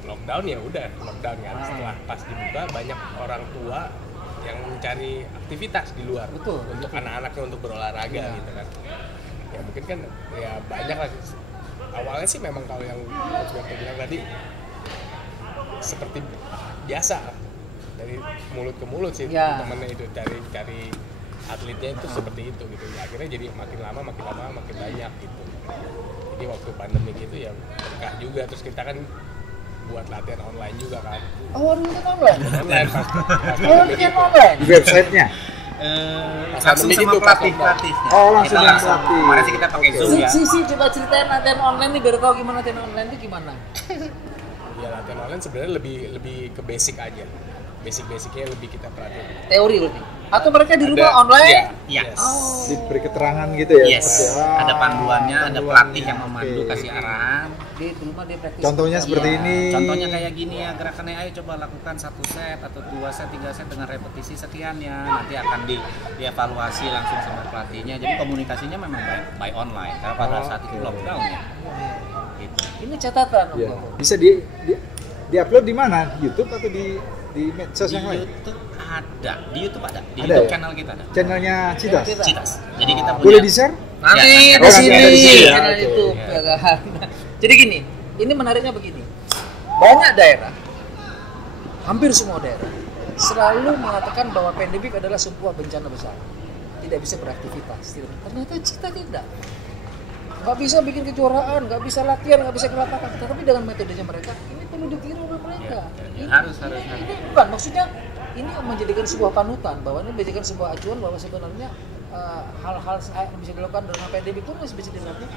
lockdown ya udah lockdown kan. Setelah pas dibuka banyak orang tua yang mencari aktivitas di luar. Betul. Untuk anak-anaknya untuk berolahraga gitu kan. Ya mungkin kan ya banyak lah. Awalnya sih memang kalau yang Coach Berto bilang tadi seperti biasa dari mulut ke mulut sih temennya itu cari atletnya itu seperti itu gitu ya, akhirnya jadi makin lama makin banyak gitu. Jadi waktu pandemi gitu ya berkah juga, terus kita kan buat latihan online juga kan. Online pas Latihan online. Di websitenya. Langsung pandemi sama itu, pelatihnya. Oh, langsung Kita dengan pelatih. Kemarin sih kita pakai Zoom ya. Coba ceritain latihan online nih biar tahu gimana latihan online itu gimana. ya latihan online sebenarnya lebih ke basic aja. Basic-basicnya lebih kita perhatiin. Teori lebih. Atau mereka di rumah online? Iya. Oh. Diberi keterangan gitu ya. Yes. Ah, Ada panduannya, ada pelatih yang memandu, oke. kasih arahan. Di rumah dia praktis. Contohnya seperti Iya. ini. Contohnya kayak gini ya, gerakannya ayo coba lakukan 1 set atau 2 set, 3 set dengan repetisi sekian ya. Nanti akan dievaluasi langsung sama pelatihnya. Jadi komunikasinya memang by online karena pada saat itu lockdown ya. Gitu. Ini catatan Om Ya. Gofur. Bisa di-upload di mana? YouTube atau di medsos Di yang lain? YouTube ada, di YouTube ada, di Ada YouTube ya? channel kita ada. Channelnya Citas. Cita. Citas. Jadi kita punya. Boleh di-share? Nanti Ya, di oh, sini nanti ada di sini ya, channel oke. YouTube Ya. ya kan. Jadi gini, ini menariknya begini. Banyak daerah, hampir semua daerah selalu mengatakan bahwa pandemik adalah sebuah bencana besar. Tidak bisa beraktivitas. Ternyata Cita tidak. Nggak bisa bikin kejuaraan, nggak bisa latihan, nggak bisa ke lapangan. Tetapi dengan metodenya mereka, ini perlu ditiru oleh mereka. Ini- Harus. Ini bukan maksudnya ini menjadikan sebuah panutan, bahwa ini menjadikan sebuah acuan bahwa sebenarnya hal-hal yang bisa dilakukan dengan pandemi pun masih bisa dilakukan.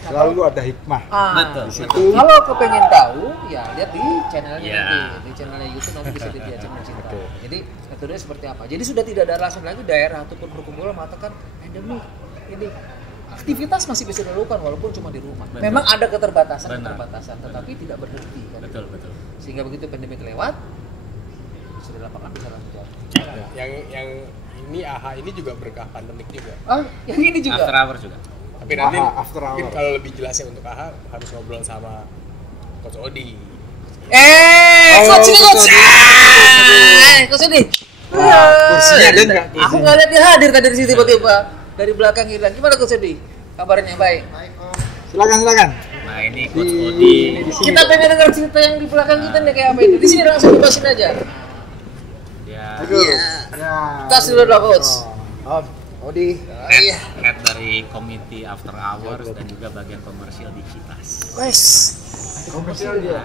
Nah, Selalu ada hikmah. Betul. Di situ kalau kepengen tahu, ya lihat di channelnya Ya. nanti, di channelnya YouTube nanti bisa dilihat channel Cita. Jadi metodenya seperti apa? Jadi sudah tidak ada alasan lagi daerah ataupun perkumpulan mengatakan pandemi ini aktivitas masih bisa dilakukan walaupun cuma di rumah. Betul. Memang ada keterbatasan, Benar. tetapi tidak berhenti kan. Betul. Sehingga begitu pandemi kelewat, sudah lapangan bisa langsung jalan. Yang ini AHA ini juga berkah pandemik juga. Yang ini juga. After hours juga. Tapi nanti AHA, after mungkin hour. kalau lebih jelasnya untuk AHA harus ngobrol sama Coach Odi. Coach ini coach. Coach ini. kursinya ada nggak? Aku nggak lihat dia hadir tadi di sini tiba-tiba dari belakang hilang. Gimana Coach Edi? Kabarnya baik. Silakan. Nah ini Coach Odi. di sini. Kita pengen dengar cerita yang di belakang kita nih kayak apa ini. Di sini langsung bebasin aja. Dia Ya. Tas dulu lah Coach. Om, Odi. head dari komite After Hours dan juga bagian komersial di Citas. Wes. Komersial dia.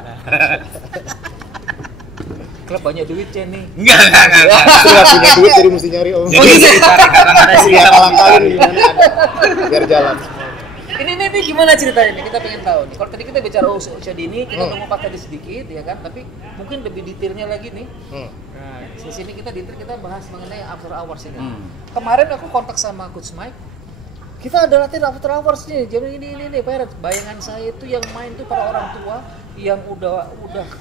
Klub banyak duitnya nih. Enggak. Nggak punya duit jadi mesti nyari Om. Jadi dicari karena ada Dia cerita kalah-kalin gimana ada. Biar jalan. Ini gimana ceritanya nih? Kita pengen tahu nih. Kalau tadi kita bicara usia dini, kita ngomong tadi sedikit ya kan, tapi mungkin lebih detailnya lagi nih. Nah, di sini kita bahas mengenai after hours ini. Kemarin aku kontak sama Coach Mike. Kita ada latihan after hours nih, jam ini parents. Bayangan saya itu yang main tuh para orang tua yang udah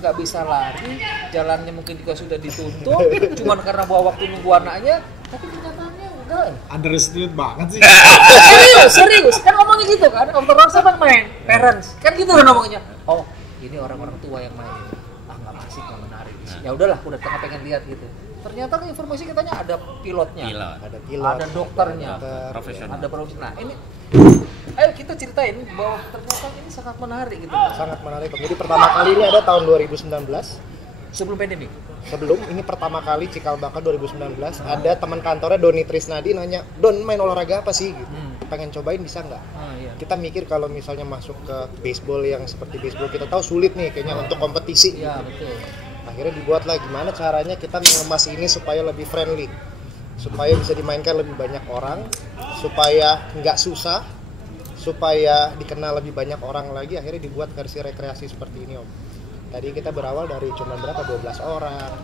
nggak bisa lari, jalannya mungkin juga sudah ditutup, cuman karena bawa waktu nunggu anaknya, tapi kenyataannya enggak. Underestimate banget sih. Serius, kan ngomongnya gitu kan, after hours apa main, parents, kan gitu kan ngomongnya. Oh, ini orang-orang tua yang main, nggak asik, nggak menarik. Ya udahlah, udah tengah pengen lihat gitu. Ternyata kan informasi katanya ada pilotnya, Pilot. Ada pilot. ada dokternya, Profesional. ada profesional. Nah ini, Ayo kita ceritain bahwa ternyata ini sangat menarik gitu. Sangat menarik. Jadi pertama kali ini ada tahun 2019. Sebelum pandemi. Sebelum ini pertama kali Cikal Bakal 2019 ada teman kantornya Doni Trisnadi nanya, "Don, main olahraga apa sih?" gitu. Pengen cobain bisa nggak? Iya. Kita mikir kalau misalnya masuk ke baseball yang seperti baseball kita tahu sulit nih kayaknya untuk kompetisi. Iya, betul. Akhirnya dibuatlah gimana caranya kita mengemas ini supaya lebih friendly, supaya bisa dimainkan lebih banyak orang, supaya nggak susah, supaya dikenal lebih banyak orang lagi. Akhirnya dibuat versi rekreasi seperti ini, Om. Tadi kita berawal dari cuma berapa, 12 orang,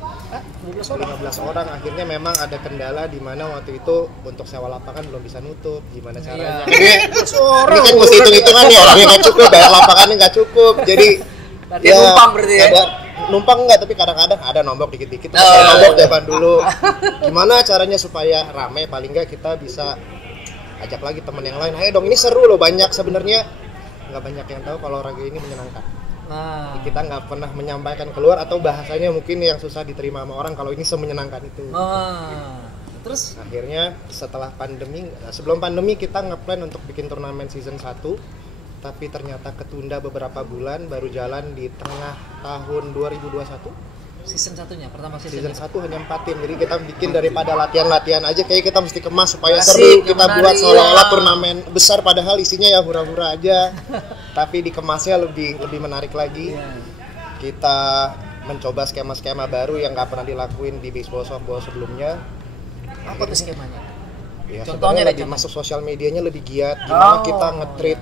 15 orang. Akhirnya memang ada kendala di mana waktu itu untuk sewa lapangan belum bisa nutup. Gimana caranya? Ini kan mesti hitung-hitungan ya, orangnya nggak cukup, bayar lapangannya nggak cukup. Jadi ya, numpang berarti ya? Numpang nggak, tapi kadang-kadang ada nombok dikit-dikit. Nombok zaman dulu. Gimana caranya supaya rame? Paling nggak kita bisa ajak lagi teman yang lain. Ayo dong, ini seru loh, banyak sebenarnya nggak banyak yang tahu kalau olahraga ini menyenangkan. Kita nggak pernah menyampaikan keluar, atau bahasanya mungkin yang susah diterima sama orang kalau ini semenyenangkan itu. Terus akhirnya setelah pandemi, sebelum pandemi kita ngeplan untuk bikin turnamen season 1, tapi ternyata ketunda beberapa bulan, baru jalan di tengah tahun 2021. Season 1-nya, pertama season 1 hanya 4 tim, jadi kita bikin daripada latihan-latihan aja, kayak kita mesti kemas supaya seru, kita buat seolah-olah turnamen besar padahal isinya ya hura-hura aja. Tapi dikemasnya lebih menarik lagi. Kita mencoba skema-skema baru yang nggak pernah dilakuin di baseball softball sebelumnya. Apa tuh skemanya? Ya, contohnya lebih masuk sosial medianya lebih giat, gimana kita nge-treat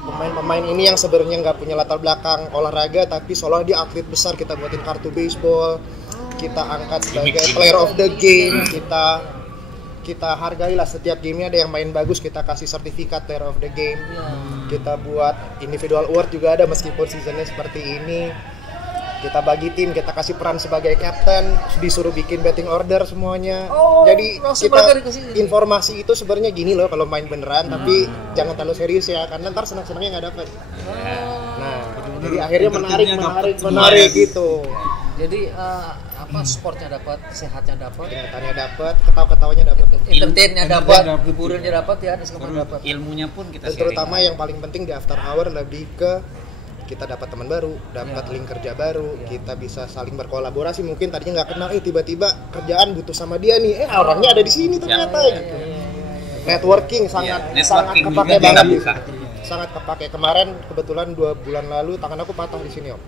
pemain-pemain ini yang sebenarnya nggak punya latar belakang olahraga tapi seolah dia atlet besar, kita buatin kartu baseball, kita angkat sebagai player of the game, kita hargailah setiap gamenya. Ada yang main bagus kita kasih sertifikat player of the game. Kita buat individual award juga ada meskipun seasonnya seperti ini. Kita bagi tim, kita kasih peran sebagai kapten, disuruh bikin betting order semuanya. Jadi kita informasi itu sebenarnya gini loh kalau main beneran, tapi jangan terlalu serius ya, karena ntar senang-senangnya nggak dapet. Nah, jadi akhirnya menarik gitu. Jadi sportnya dapat, sehatnya dapat, kesehatannya dapat, ketawa-ketawanya dapat, entertainnya dapat, hiburannya dapat, ya ada semua dapat. Ilmunya pun kita sharing. Terutama yang paling penting di after hour lebih ke kita dapat teman baru, dapat link kerja baru, kita bisa saling berkolaborasi. Mungkin tadinya nggak kenal, tiba-tiba kerjaan butuh sama dia nih, orangnya ada di sini ternyata. Networking sangat kepake banget. Sangat kepake. Kemarin kebetulan 2 bulan lalu tangan aku patah di sini, Om.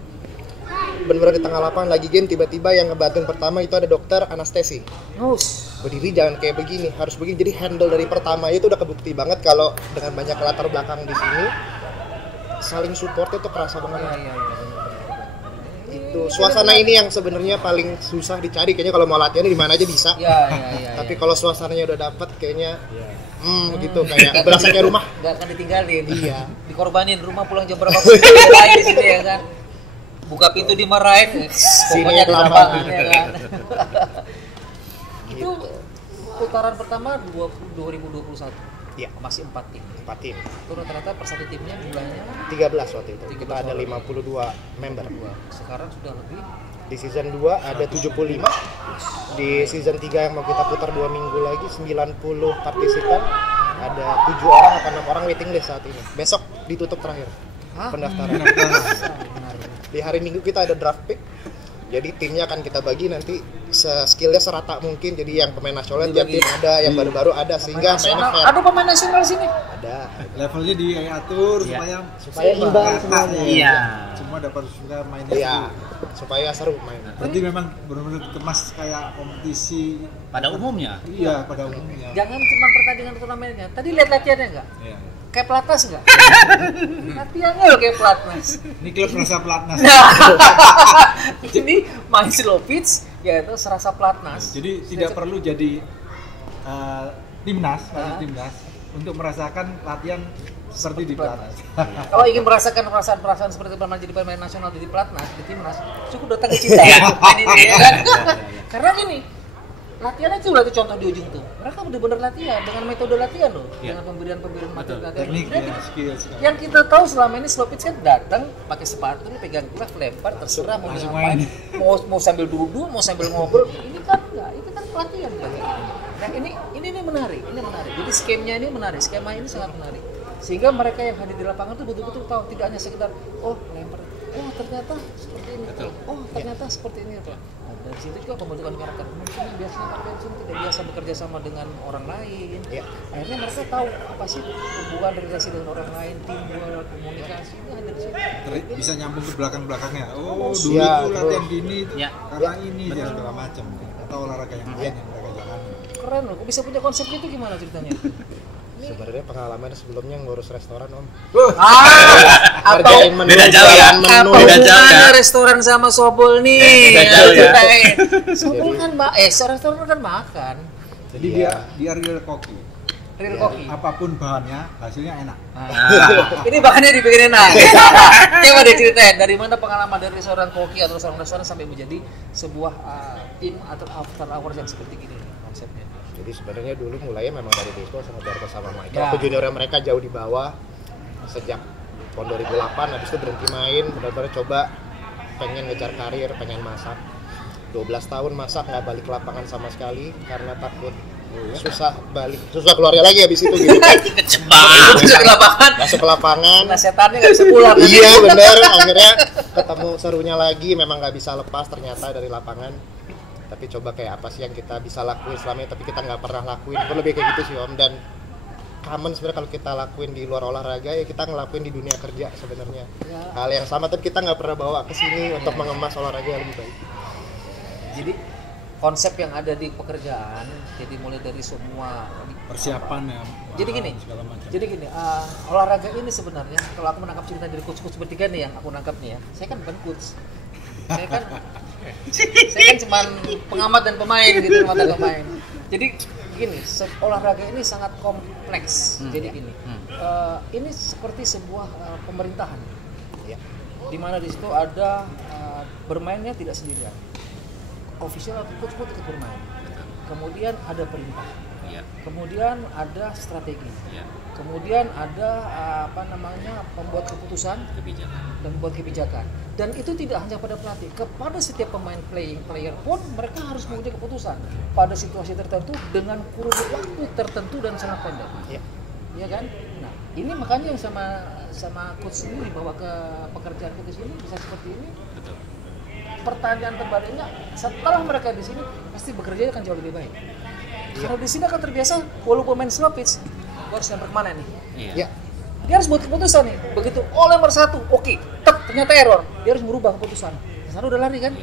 Bener-bener di tengah lapangan lagi game, tiba-tiba yang ngebantuin pertama itu ada dokter anestesi. Berdiri jangan kayak begini, harus begini. Jadi handle dari pertama itu udah kebukti banget kalau dengan banyak latar belakang di sini, saling supportnya tuh kerasa banget. Itu suasana ini yang sebenarnya paling susah dicari kayaknya. Kalau mau latihan di mana aja bisa. Tapi kalau suasananya udah dapet kayaknya gitu, kayak berasa kayak rumah. Gak akan ditinggalin. Iya. Dikorbanin rumah pulang jam berapa pun lain di sini ya kan. Buka pintu dimarahin. Pokoknya di lapangan ya kan. Itu putaran pertama 2021. Iya, masih 4 tim. 4 tim. Itu rata-rata per satu timnya jumlahnya 13 waktu itu. Kita ada 52 member. Sekarang sudah lebih. Di season 2 ada 75. Di season 3 yang mau kita putar 2 minggu lagi 90 partisipan. Ada 7 orang atau 6 orang waiting list saat ini. Besok ditutup terakhir pendaftaran. Di hari Minggu kita ada draft pick. Jadi timnya akan kita bagi nanti skillnya serata mungkin. Jadi yang pemain nasional tiap tim ada, yang baru-baru ada, sehingga mainnya fair. Ada pemain nasional sini? Ada. Levelnya diatur supaya imbang semuanya. Iya. Semua dapat juga main. Iya. Supaya seru main. Berarti memang benar-benar kemas kayak kompetisi pada umumnya. Iya, pada umumnya. Jangan cuma pertandingan turnamennya. Tadi lihat latihannya enggak? Iya. Kayak pelatnas enggak? Latihannya loh kayak pelatnas. Ini klub rasa pelatnas. Ini main slow pitch, yaitu serasa pelatnas. Jadi tidak perlu jadi timnas untuk merasakan latihan seperti di pelatnas. Kalau ingin merasakan perasaan seperti pernah jadi pemain nasional di pelatnas, di timnas, cukup datang ke Cinta main ini ya kan? Karena gini, latihannya itu berarti contoh di ujung tuh. Mereka benar-benar latihan dengan metode latihan loh, dengan pemberian materi latihan. Teknik, skill. Yang kita tahu selama ini slow pitch kan datang pakai sepatu, pegang glove, lempar, terserah mau ngapain, mau sambil duduk, mau sambil ngobrol. Ini kan enggak, itu kan pelatihan kan. Nah ini menarik, Jadi skemanya ini menarik, skema ini sangat menarik. Sehingga mereka yang hadir di lapangan tuh betul-betul tahu, tidak hanya sekedar oh lempar, oh ternyata seperti ini, oh ternyata seperti ini. Nah, dari situ juga pembentukan karakter. Mungkin biasanya mereka di sini tidak biasa bekerja sama dengan orang lain. Akhirnya mereka tahu apa sih hubungan relasi dengan orang lain, teamwork, komunikasi ini ada di sini. Bisa nyambung ke belakang-belakangnya. Oh, dulu itu latihan gini itu karena ini ya segala macam. Atau olahraga yang lain yang mereka jalani. Keren loh, kok bisa punya konsep itu gimana ceritanya? Sebenarnya pengalaman sebelumnya ngurus restoran Om. Atau beda jauh ya. Apa hubungannya restoran sama sobol nih? Beda jauh ya. Sobol kan restoran kan makan. Jadi dia real koki. Real koki. Apapun bahannya, hasilnya enak. Ini bahannya dibikin enak. Coba deh ceritain dari mana pengalaman dari seorang koki atau seorang restoran sampai menjadi sebuah tim atau after hours yang seperti gini konsepnya. Jadi sebenarnya dulu mulainya memang dari baseball sama Darto sama Michael. Waktu juniornya mereka jauh di bawah sejak tahun 2008, habis itu berhenti main, benar-benar coba pengen ngejar karir, pengen masak. 12 tahun masak nggak balik ke lapangan sama sekali karena takut susah keluarnya lagi habis itu gitu kan. Masuk ke lapangan. Nah, setannya nggak bisa pulang. Iya benar, akhirnya ketemu serunya lagi, memang nggak bisa lepas ternyata dari lapangan. Tapi coba kayak apa sih yang kita bisa lakuin selama ini tapi kita nggak pernah lakuin, itu lebih kayak gitu sih Om. Dan common sebenarnya kalau kita lakuin di luar olahraga ya kita ngelakuin di dunia kerja sebenarnya hal yang sama, tapi kita nggak pernah bawa ke sini untuk mengemas olahraga yang lebih baik. Jadi konsep yang ada di pekerjaan, jadi mulai dari semua persiapan ya. Jadi gini, olahraga ini sebenarnya kalau aku menangkap cerita dari coach-coach bertiga nih yang aku nangkap nih ya, saya kan bukan coach, saya kan cuma pengamat dan pemain gitu, pengamat dan pemain. Jadi gini, olahraga ini sangat kompleks. Jadi gini, ini seperti sebuah pemerintahan, di mana di situ ada bermainnya tidak sendirian. Official atau coach pun ikut bermain. Kemudian ada perintah. Kemudian ada strategi. Kemudian ada pembuat keputusan dan membuat kebijakan. Dan itu tidak hanya pada pelatih, kepada setiap pemain player pun mereka harus mempunyai keputusan pada situasi tertentu dengan kurun waktu tertentu dan sangat pendek. Iya kan? Nah, ini makanya yang sama coach ini dibawa ke pekerjaan ke sini bisa seperti ini. Betul. Pertanyaan terbaliknya, setelah mereka di sini pasti bekerja akan jauh lebih baik. Karena di sini akan terbiasa, walaupun main slow pitch, gue harus lempar kemana nih? Dia harus buat keputusan nih. Begitu, lempar satu, oke, ternyata error. Dia harus merubah keputusan. Sana udah lari kan?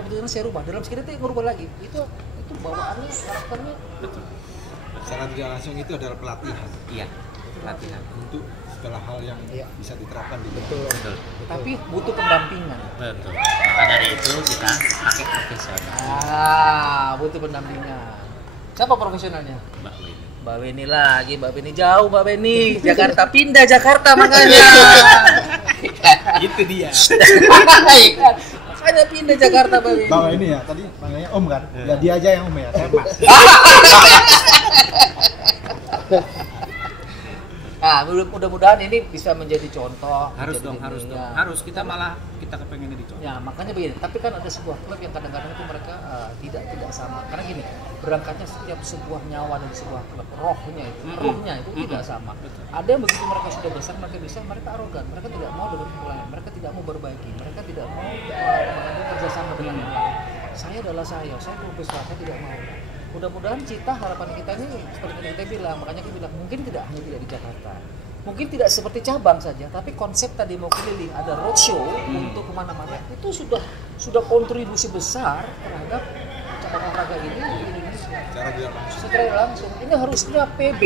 Keputusan saya rubah. Dalam sekali itu ngerubah lagi. Itu bawaannya, karakternya. Betul. Secara tidak langsung itu adalah pelatihan. Iya, pelatihan. Untuk segala hal yang bisa diterapkan di betul. Tapi butuh pendampingan. Betul. Maka dari itu kita pakai profesional. Butuh pendampingan. Siapa profesionalnya? Mbak Weni lagi, Mbak Weni jauh, Mbak Weni. Jakarta, pindah Jakarta makanya. Itu dia. Makanya pindah Jakarta, Mbak Weni. Mbak Weni ya, tadi panggilnya Om kan? Ya dia aja yang Om ya, saya Mas. Nah, mudah-mudahan ini bisa menjadi contoh. Harus dong. Harus kita kepengen dicontoh. Ya, makanya begini. Tapi kan ada sebuah klub yang kadang-kadang itu mereka tidak sama. Karena gini, berangkatnya setiap sebuah nyawa dari sebuah klub, rohnya itu tidak sama. Ada yang begitu mereka sudah besar, mereka arogan, mereka tidak mau dengan kekurangan, mereka tidak mau berbagi, mereka tidak mau mengambil kerjasama dengan yang lain. Saya adalah saya klub besar, saya tidak mau. Mudah-mudahan harapan kita ini seperti yang kita bilang, makanya kita bilang mungkin tidak hanya di Jakarta, mungkin tidak seperti cabang saja, tapi konsep tadi mau keliling, ada roadshow untuk kemana-mana, itu sudah kontribusi besar terhadap cabang olahraga ini di Indonesia. Secara langsung, ini harusnya PB.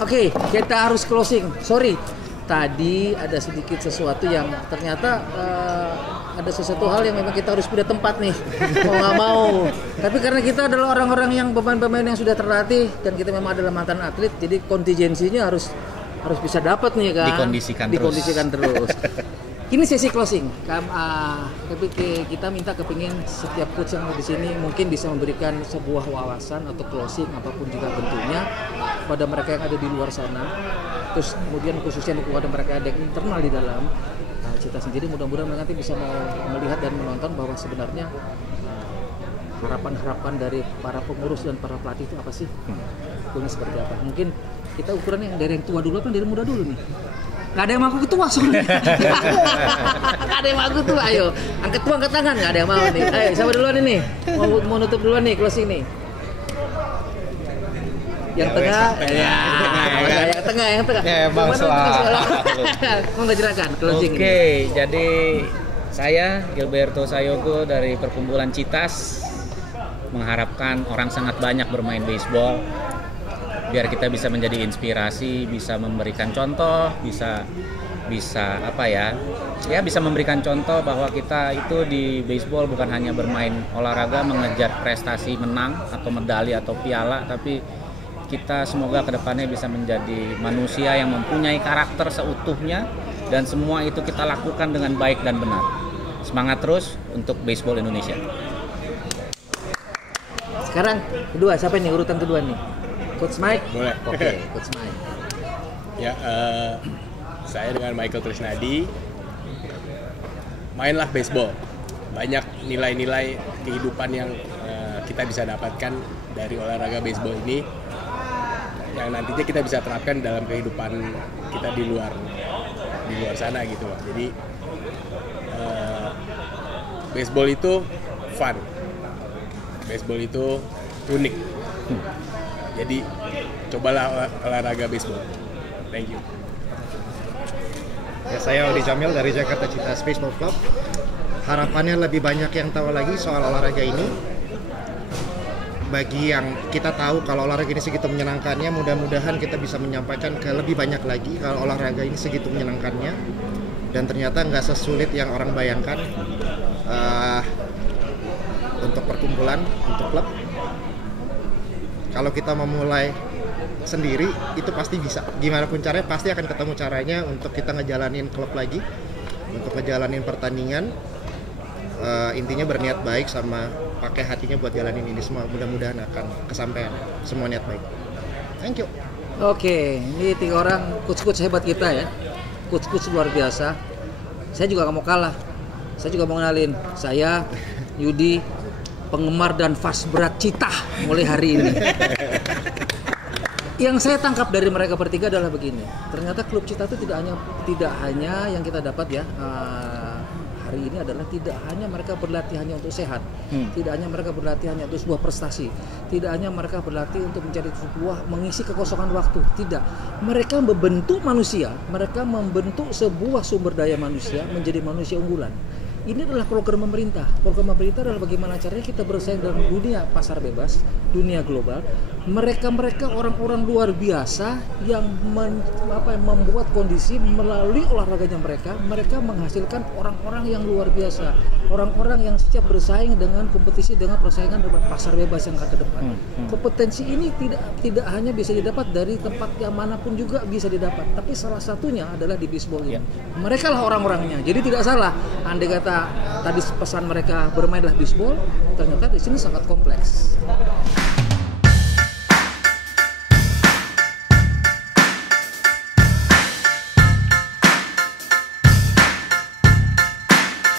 Oke, kita harus closing. Sorry, tadi ada sedikit sesuatu yang ternyata ada sesuatu hal yang memang kita harus pindah tempat nih, mau nggak mau. Tapi karena kita adalah orang-orang yang pemain-pemain yang sudah terlatih dan kita memang adalah mantan atlet, jadi kontingensinya harus bisa dapat nih kan. Dikondisikan terus. Ini sesi closing. Kita minta kepingin setiap coach yang di sini mungkin bisa memberikan sebuah wawasan atau closing apapun juga bentuknya pada mereka yang ada di luar sana. Terus kemudian khususnya kepada mereka ada yang internal di dalam Cita sendiri, mudah-mudahan nanti bisa melihat dan menonton bahwa sebenarnya harapan-harapan dari para pengurus dan para pelatih itu apa sih? pukulnya seperti apa. Mungkin kita ukurannya dari yang tua dulu apa dari muda dulu nih? Gak ada yang mau ketua soalnya. Gak ada yang mau ketua, ayo. Angkat tua, angkat tangan, gak ada yang mau nih. Ayo, siapa duluan ini? Mau nutup duluan nih, closing nih. Yang tengah, yang tengah. Bang Mau nggak silakan closing. Oke, jadi saya Gilberto Sayogo dari Perkumpulan Citas mengharapkan orang sangat banyak bermain baseball biar kita bisa menjadi inspirasi, bisa memberikan contoh, bisa apa ya bisa memberikan contoh bahwa kita itu di baseball bukan hanya bermain olahraga mengejar prestasi menang atau medali atau piala, tapi kita semoga kedepannya bisa menjadi manusia yang mempunyai karakter seutuhnya dan semua itu kita lakukan dengan baik dan benar. Semangat terus untuk baseball Indonesia. Sekarang kedua, siapa nih urutan kedua nih? Coach Mike? Boleh. Oke, Coach Mike. Ya, saya dengan Michael Trisnadi mainlah baseball. Banyak nilai-nilai kehidupan yang kita bisa dapatkan dari olahraga baseball ini yang nantinya kita bisa terapkan dalam kehidupan kita di luar sana gitu loh. Jadi baseball itu fun, baseball itu unik. Jadi cobalah olahraga baseball. Thank you. Ya, saya Odi Jamil dari Jakarta Citas Baseball Club. Harapannya lebih banyak yang tahu lagi soal olahraga ini. Bagi yang kita tahu kalau olahraga ini segitu menyenangkannya, mudah-mudahan kita bisa menyampaikan ke lebih banyak lagi kalau olahraga ini segitu menyenangkannya. Dan ternyata nggak sesulit yang orang bayangkan. Untuk perkumpulan, untuk klub, kalau kita memulai sendiri itu pasti bisa. Gimana pun caranya pasti akan ketemu caranya untuk kita ngejalanin klub lagi, untuk ngejalanin pertandingan. Intinya berniat baik sama pakai hatinya buat jalanin ini semua. Mudah-mudahan akan kesampaian semua niat baik. Thank you. Oke, ini 3 orang coach-coach hebat kita ya. Coach-coach luar biasa. Saya juga gak mau kalah. Saya juga mau kenalin. Saya Yudi, penggemar dan fans berat Cita mulai hari ini. Yang saya tangkap dari mereka bertiga adalah begini. Ternyata klub Cita itu tidak hanya yang kita dapat ya. Hari ini adalah tidak hanya mereka berlatih hanya untuk sehat, tidak hanya mereka berlatih hanya untuk sebuah prestasi, tidak hanya mereka berlatih untuk mencari sebuah mengisi kekosongan waktu, tidak. Mereka membentuk manusia, mereka membentuk sebuah sumber daya manusia menjadi manusia unggulan. Ini adalah program pemerintah. Program pemerintah adalah bagaimana caranya kita bersaing dalam dunia pasar bebas, dunia global. Mereka orang-orang luar biasa yang membuat kondisi melalui olahraganya mereka menghasilkan orang-orang yang luar biasa, orang-orang yang siap bersaing dengan kompetisi dengan persaingan dengan pasar bebas yang akan ke depan. Kompetensi ini tidak hanya bisa didapat dari tempat yang manapun juga bisa didapat, tapi salah satunya adalah di baseball ini. Mereka lah orang-orangnya. Jadi tidak salah andai kata tadi pesan mereka bermainlah baseball, ternyata di sini sangat kompleks.